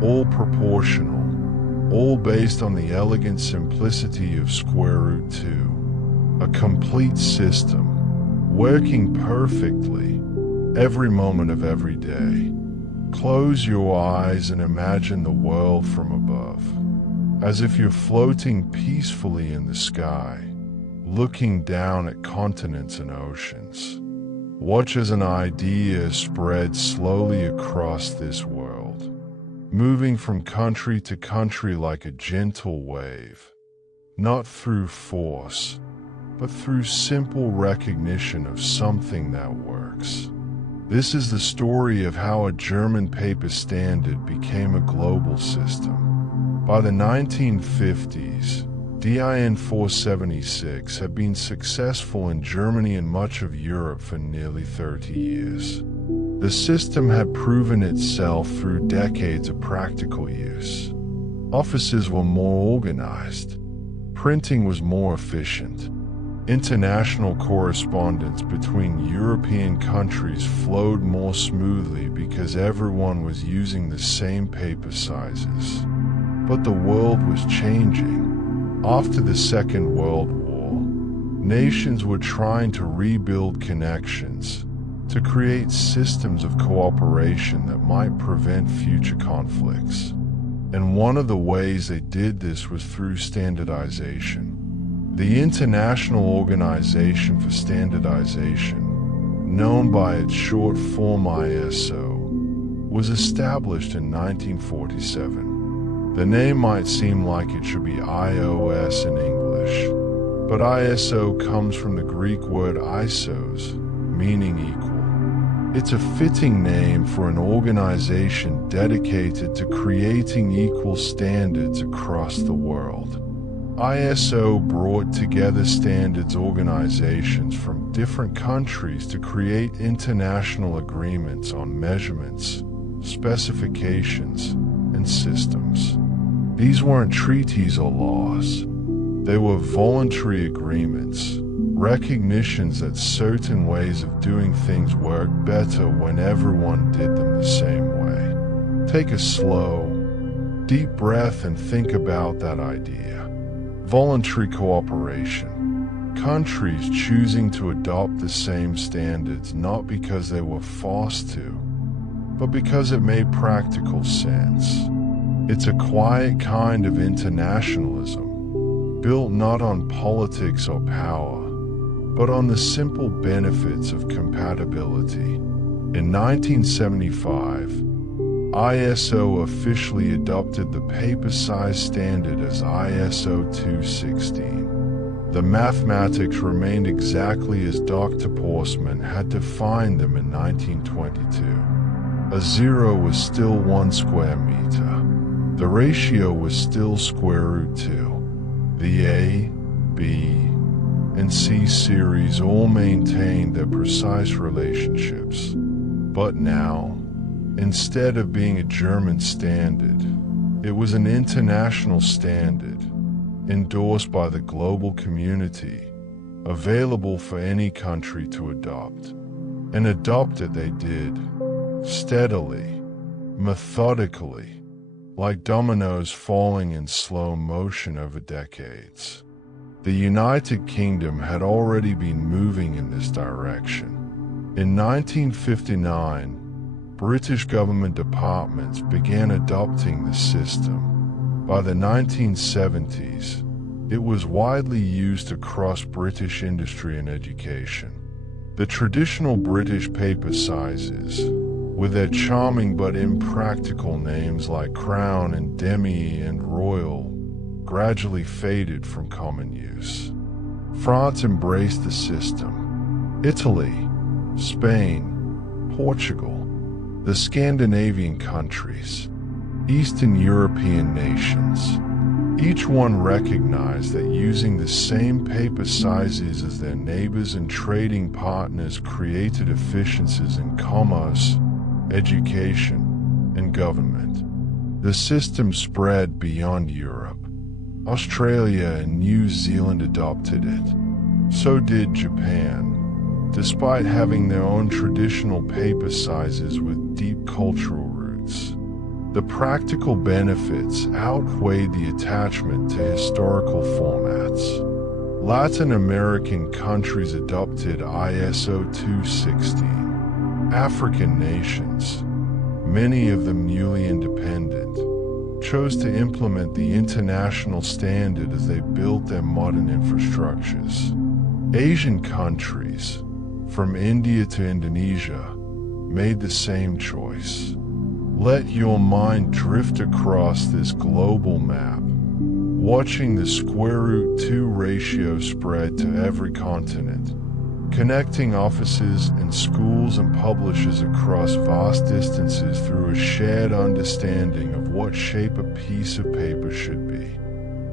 all proportional, all based on the elegant simplicity of square root 2, a complete system, working perfectly, every moment of every day. Close your eyes and imagine the world from above, as if you're floating peacefully in the sky, looking down at continents and oceans. Watch as an idea spreads slowly across this world, moving from country to country like a gentle wave, not through force, but through simple recognition of something that works. This is the story of how a German paper standard became a global system. By the 1950s, DIN 476 had been successful in Germany and much of Europe for nearly 30 years. The system had proven itself through decades of practical use. Offices were more organized. Printing was more efficient. International correspondence between European countries flowed more smoothly because everyone was using the same paper sizes. But the world was changing. After the Second World War, nations were trying to rebuild connections, to create systems of cooperation that might prevent future conflicts. And one of the ways they did this was through standardization. The International Organization for Standardization, known by its short form ISO, was established in 1947. The name might seem like it should be iOS in English, but ISO comes from the Greek word isos, meaning equal. It's a fitting name for an organization dedicated to creating equal standards across the world. ISO brought together standards organizations from different countries to create international agreements on measurements, specifications, and systems. These weren't treaties or laws. They were voluntary agreements, recognitions that certain ways of doing things work better when everyone did them the same way. Take a slow, deep breath and think about that idea. Voluntary cooperation. Countries choosing to adopt the same standards not because they were forced to, but because it made practical sense. It's a quiet kind of internationalism, built not on politics or power, but on the simple benefits of compatibility. In 1975, ISO officially adopted the paper size standard as ISO 216. The mathematics remained exactly as Dr. Porstmann had defined them in 1922. A zero was still 1 square meter. The ratio was still square root 2. The A, B, and C series all maintained their precise relationships. But now, instead of being a German standard, it was an international standard, endorsed by the global community, available for any country to adopt. And adopt it they did, steadily, methodically, like dominoes falling in slow motion over decades. The United Kingdom had already been moving in this direction. In 1959, British government departments began adopting the system. By the 1970s, it was widely used across British industry and education. The traditional British paper sizes, with their charming but impractical names like Crown and Demi and Royal, gradually faded from common use. France embraced the system. Italy, Spain, Portugal, the Scandinavian countries, Eastern European nations, each one recognized that using the same paper sizes as their neighbors and trading partners created efficiencies in commerce, education, and government. The system spread beyond Europe. Australia and New Zealand adopted it. So did Japan, despite having their own traditional paper sizes with deep cultural roots. The practical benefits outweighed the attachment to historical formats. Latin American countries adopted ISO 216. African nations, many of them newly independent, chose to implement the international standard as they built their modern infrastructures. Asian countries, from India to Indonesia, made the same choice. Let your mind drift across this global map, watching the square root 2 ratio spread to every continent, connecting offices and schools and publishers across vast distances through a shared understanding of what shape a piece of paper should be.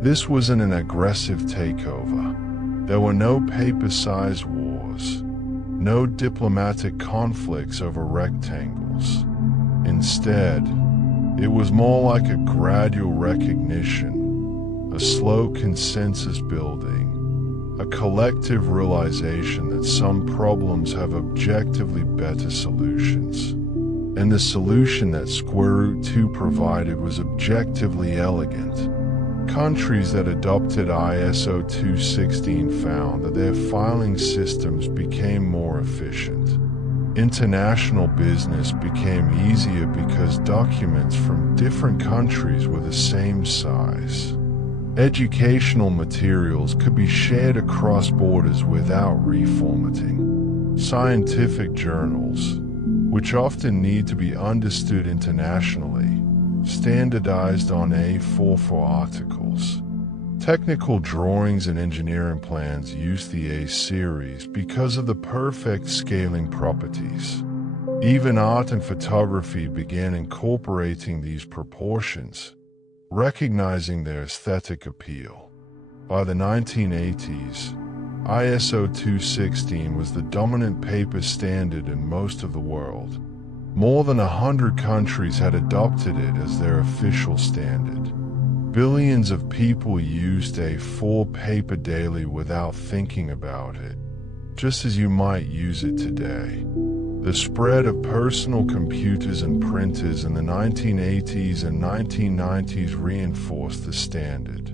This wasn't an aggressive takeover. There were no paper-size wars, no diplomatic conflicts over rectangles. Instead, it was more like a gradual recognition, a slow consensus building, a collective realization that some problems have objectively better solutions. And the solution that square root 2 provided was objectively elegant. Countries that adopted ISO 216 found that their filing systems became more efficient. International business became easier because documents from different countries were the same size. Educational materials could be shared across borders without reformatting. scientific journals, which often need to be understood internationally, standardized on A4 for articles. Technical drawings and engineering plans use the A series because of the perfect scaling properties. Even art and photography began incorporating these proportions, recognizing their aesthetic appeal. By the 1980s, ISO 216 was the dominant paper standard in most of the world. More than 100 countries had adopted it as their official standard. Billions of people used A4 paper daily without thinking about it, just as you might use it today. The spread of personal computers and printers in the 1980s and 1990s reinforced the standard.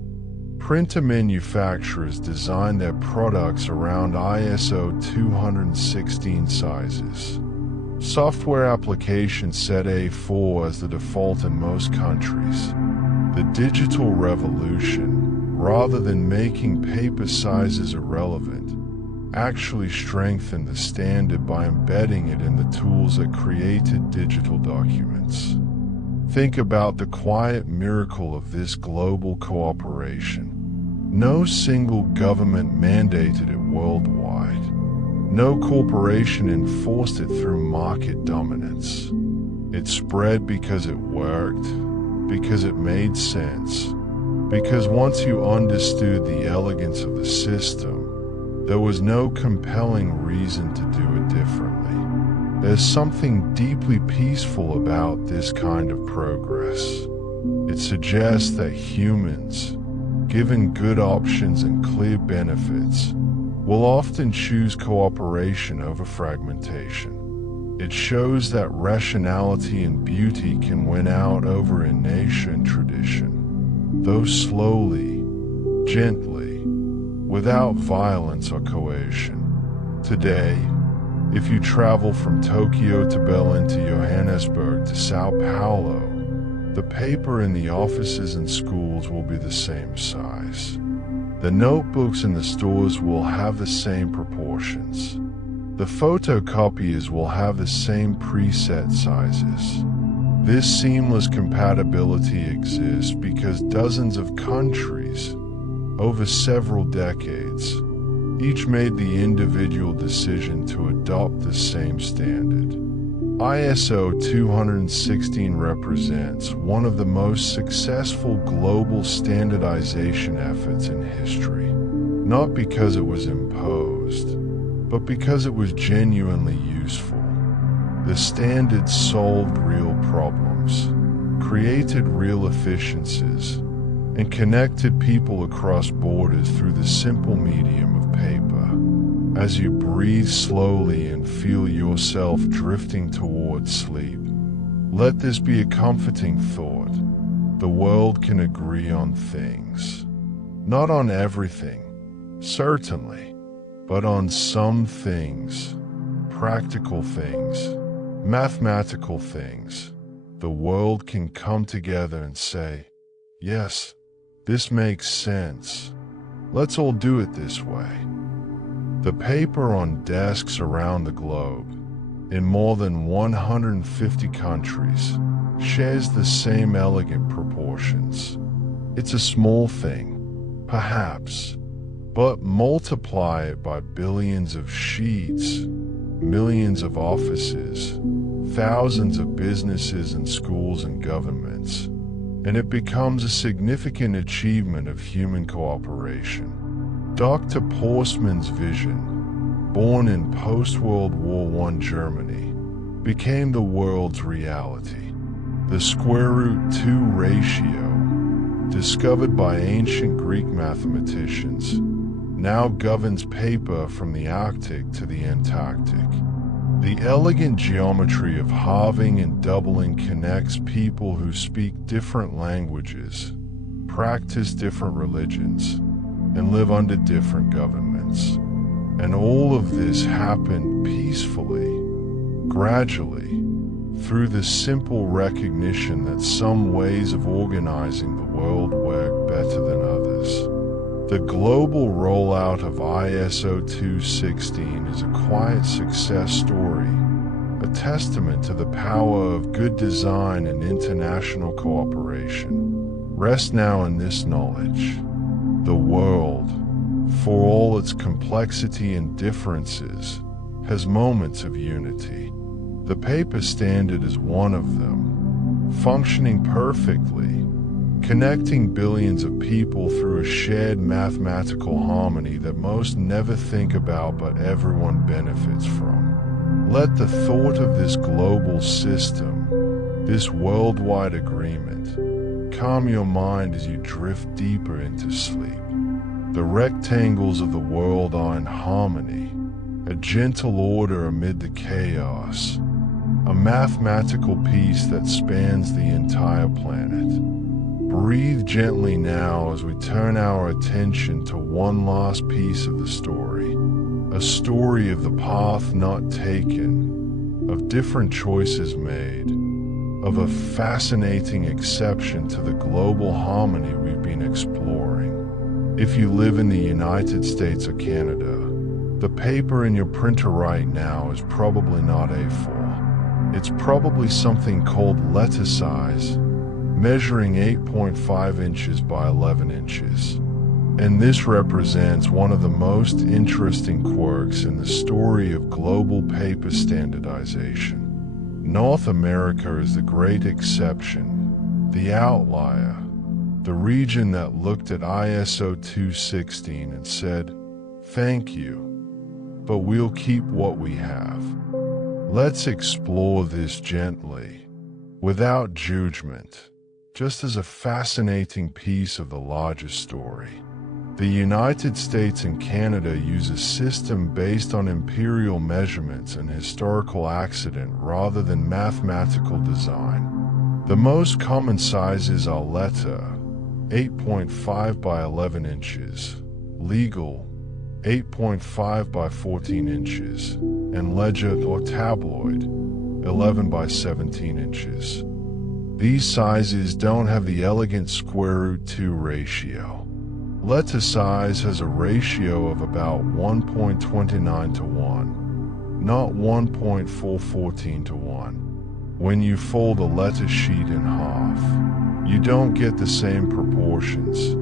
Printer manufacturers designed their products around ISO 216 sizes. Software applications set A4 as the default in most countries. The digital revolution, rather than making paper sizes irrelevant, actually strengthened the standard by embedding it in the tools that created digital documents. Think about the quiet miracle of this global cooperation. No single government mandated it worldwide. No corporation enforced it through market dominance. It spread because it worked, because it made sense, because once you understood the elegance of the system, there was no compelling reason to do it differently. There's something deeply peaceful about this kind of progress. It suggests that humans, given good options and clear benefits, will often choose cooperation over fragmentation. It shows that rationality and beauty can win out over inertia and tradition, though slowly, gently, without violence or coercion. Today, if you travel from Tokyo to Berlin to Johannesburg to Sao Paulo, the paper in the offices and schools will be the same size. The notebooks in the stores will have the same proportions. The photocopiers will have the same preset sizes. This seamless compatibility exists because dozens of countries, over several decades, each made the individual decision to adopt the same standard. ISO 216 represents one of the most successful global standardization efforts in history, not because it was imposed, but because it was genuinely useful. The standard solved real problems, created real efficiencies, and connected people across borders through the simple medium of paper. As you breathe slowly and feel yourself drifting towards sleep, let this be a comforting thought. The world can agree on things. Not on everything, certainly, but on some things, practical things, mathematical things. The world can come together and say, yes, this makes sense. Let's all do it this way. The paper on desks around the globe, in more than 150 countries, shares the same elegant proportions. It's a small thing, perhaps, but multiply it by billions of sheets, millions of offices, thousands of businesses and schools and governments, and it becomes a significant achievement of human cooperation. Dr. Porstmann's vision, born in post-World War I Germany, became the world's reality. The square root 2 ratio, discovered by ancient Greek mathematicians, now governs paper from the Arctic to the Antarctic. The elegant geometry of halving and doubling connects people who speak different languages, practice different religions, and live under different governments. And all of this happened peacefully, gradually, through the simple recognition that some ways of organizing the world work better than others. The global rollout of ISO 216 is a quiet success story, a testament to the power of good design and international cooperation. Rest now in this knowledge. The world, for all its complexity and differences, has moments of unity. The paper standard is one of them, functioning perfectly, connecting billions of people through a shared mathematical harmony that most never think about but everyone benefits from. Let the thought of this global system, this worldwide agreement, calm your mind as you drift deeper into sleep. The rectangles of the world are in harmony, a gentle order amid the chaos, a mathematical peace that spans the entire planet. Breathe gently now as we turn our attention to one last piece of the story, a story of the path not taken, of different choices made, of a fascinating exception to the global harmony we've been exploring. If you live in the United States or Canada, the paper in your printer right now is probably not A4. It's probably something called letter size, measuring 8.5 inches by 11 inches. And this represents one of the most interesting quirks in the story of global paper standardization. North America is the great exception, the outlier, the region that looked at ISO 216 and said, "Thank you, but we'll keep what we have." Let's explore this gently, without judgment, just as a fascinating piece of the larger story. The United States and Canada use a system based on imperial measurements and historical accident rather than mathematical design. The most common sizes are letter, 8.5 by 11 inches, legal, 8.5 by 14 inches, and ledger or tabloid, 11 by 17 inches. These sizes don't have the elegant square root 2 ratio. Letter size has a ratio of about 1.29 to 1, not 1.414 to 1. When you fold a letter sheet in half, you don't get the same proportions.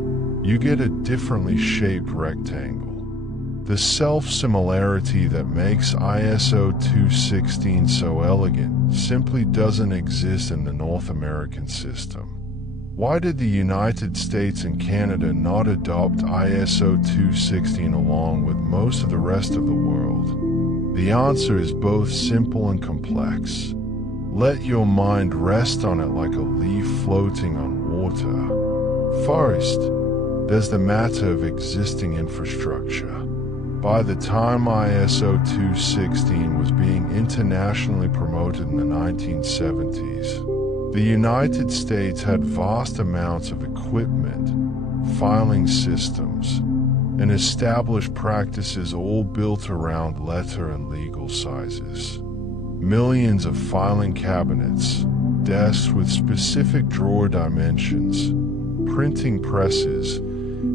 You get a differently shaped rectangle. The self-similarity that makes ISO 216 so elegant simply doesn't exist in the North American system. Why did the United States and Canada not adopt ISO 216 along with most of the rest of the world? The answer is both simple and complex. Let your mind rest on it like a leaf floating on water. First, there's the matter of existing infrastructure. By the time ISO 216 was being internationally promoted in the 1970s, the United States had vast amounts of equipment, filing systems, and established practices all built around letter and legal sizes. Millions of filing cabinets, desks with specific drawer dimensions, printing presses,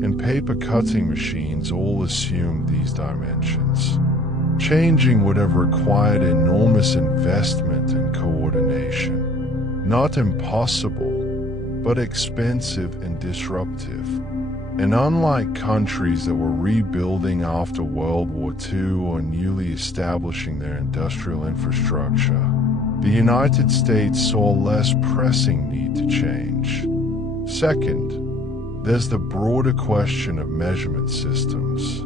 and paper cutting machines all assumed these dimensions. Changing would have required enormous investment and coordination. Not impossible, but expensive and disruptive. And unlike countries that were rebuilding after World War II or newly establishing their industrial infrastructure, the United States saw less pressing need to change. Second, there's the broader question of measurement systems.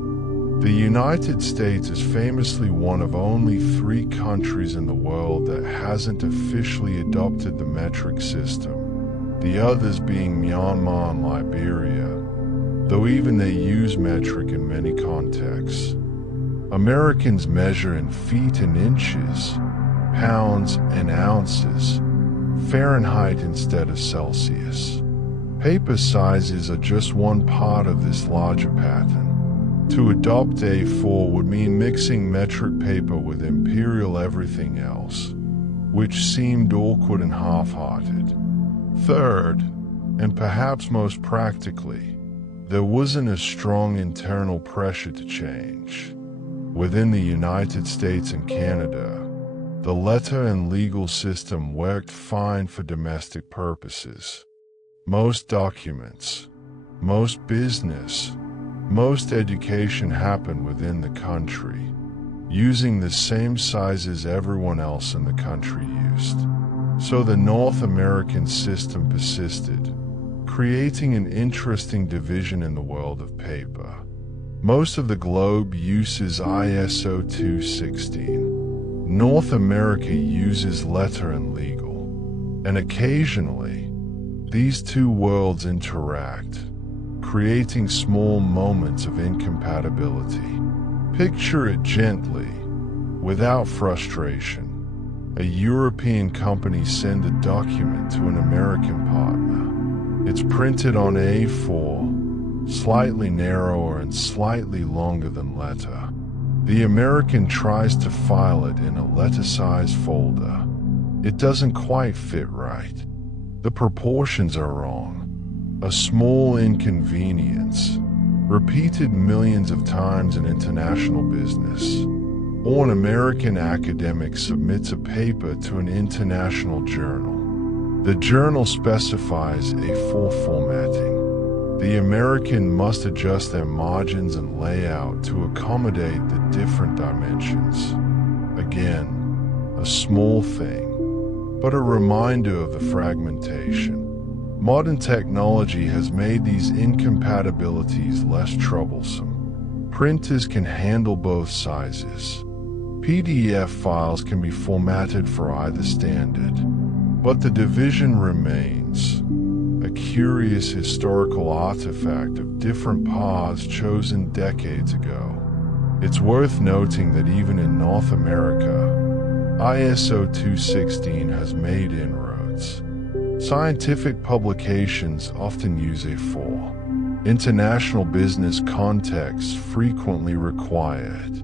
The United States is famously one of only 3 countries in the world that hasn't officially adopted the metric system, the others being Myanmar and Liberia, though even they use metric in many contexts. Americans measure in feet and inches, pounds and ounces, Fahrenheit instead of Celsius. Paper sizes are just one part of this larger pattern. To adopt A4 would mean mixing metric paper with imperial everything else, which seemed awkward and half-hearted. Third, and perhaps most practically, there wasn't a strong internal pressure to change. Within the United States and Canada, the letter and legal system worked fine for domestic purposes. Most documents, most business, most education happened within the country, using the same sizes everyone else in the country used. So the North American system persisted, creating an interesting division in the world of paper. Most of the globe uses ISO 216. North America uses letter and legal. And occasionally, these two worlds interact, creating small moments of incompatibility. Picture it gently, without frustration. A European company sends a document to an American partner. It's printed on A4, slightly narrower and slightly longer than letter. The American tries to file it in a letter-sized folder. It doesn't quite fit right. The proportions are wrong. A small inconvenience, repeated millions of times in international business. Or an American academic submits a paper to an international journal. The journal specifies A4 formatting. The American must adjust their margins and layout to accommodate the different dimensions. Again, a small thing, but a reminder of the fragmentation. Modern technology has made these incompatibilities less troublesome. Printers can handle both sizes. PDF files can be formatted for either standard, but the division remains, a curious historical artifact of different paths chosen decades ago. It's worth noting that even in North America, ISO 216 has made inroads. Scientific publications often use A4. International business contexts frequently require it.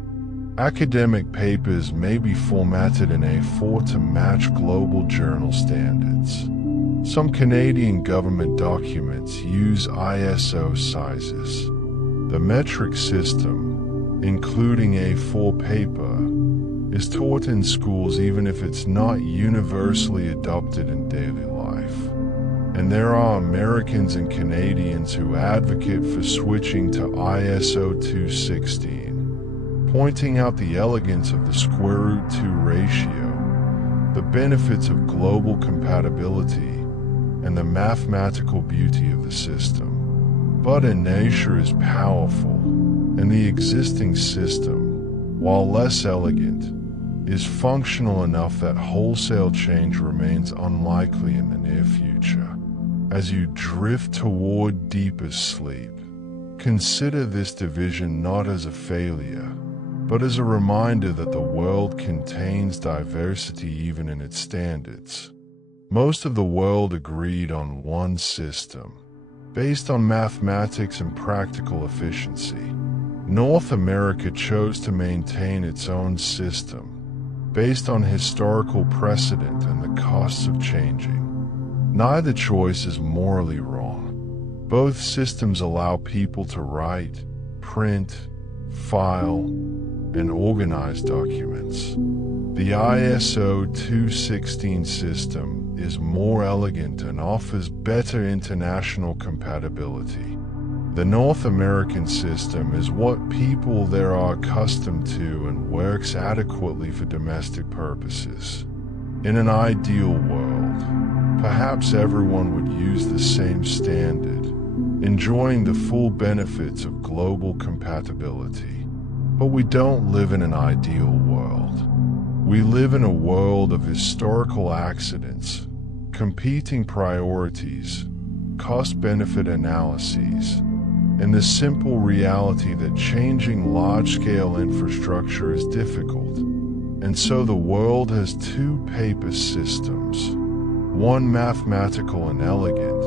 Academic papers may be formatted in A4 to match global journal standards. Some Canadian government documents use ISO sizes. The metric system, including A4 paper, is taught in schools even if it's not universally adopted in daily life. And there are Americans and Canadians who advocate for switching to ISO 216. Pointing out the elegance of the sqrt ratio, the benefits of global compatibility, and the mathematical beauty of the system. But inertia is powerful, and the existing system, while less elegant, is functional enough that wholesale change remains unlikely in the near future. As you drift toward deeper sleep, consider this division not as a failure, but as a reminder that the world contains diversity even in its standards. Most of the world agreed on one system, based on mathematics and practical efficiency. North America chose to maintain its own system, based on historical precedent and the costs of changing. Neither choice is morally wrong. Both systems allow people to write, print, file, and organize documents. The ISO 216 system is more elegant and offers better international compatibility. The North American system is what people there are accustomed to and works adequately for domestic purposes. In an ideal world, perhaps everyone would use the same standard, enjoying the full benefits of global compatibility. But we don't live in an ideal world. We live in a world of historical accidents, competing priorities, cost-benefit analyses, and the simple reality that changing large-scale infrastructure is difficult. And so the world has two paper systems, one mathematical and elegant,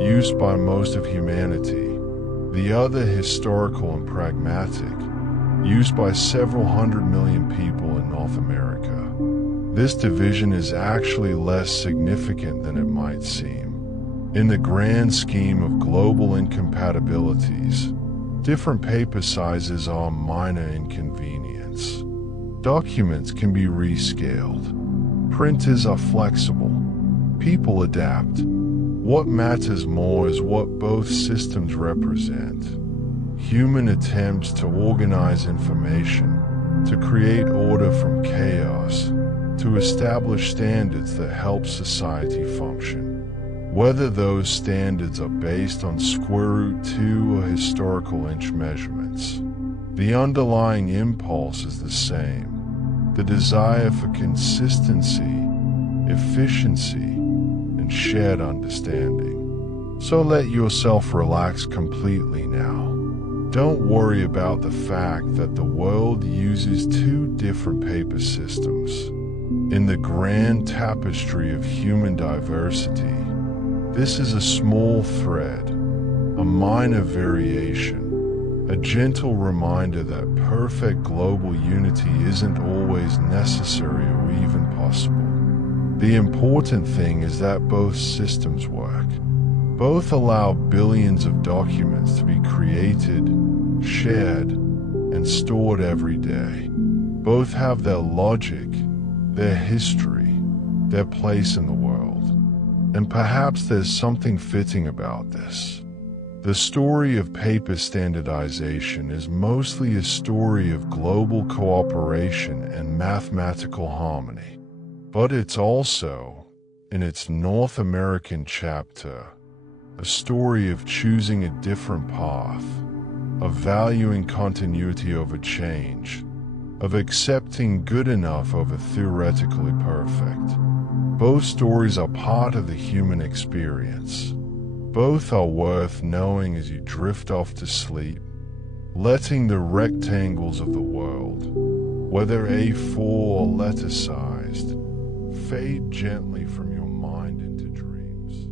used by most of humanity, the other historical and pragmatic, used by several 100 million people in North America. This division is actually less significant than it might seem. In the grand scheme of global incompatibilities, different paper sizes are a minor inconvenience. Documents can be rescaled. Printers are flexible. People adapt. What matters more is what both systems represent. Human attempts to organize information, to create order from chaos, to establish standards that help society function. Whether those standards are based on sqrt or historical inch measurements, the underlying impulse is the same. The desire for consistency, efficiency, and shared understanding. So let yourself relax completely now. Don't worry about the fact that the world uses two different paper systems. In the grand tapestry of human diversity, this is a small thread, a minor variation, a gentle reminder that perfect global unity isn't always necessary or even possible. The important thing is that both systems work. Both allow billions of documents to be created, shared, and stored every day. Both have their logic, their history, their place in the world. And perhaps there's something fitting about this. The story of paper standardization is mostly a story of global cooperation and mathematical harmony. But it's also, in its North American chapter, a story of choosing a different path, of valuing continuity over change, of accepting good enough over theoretically perfect. Both stories are part of the human experience. Both are worth knowing as you drift off to sleep, letting the rectangles of the world, whether A4 or letter-sized, fade gently from your mind into dreams.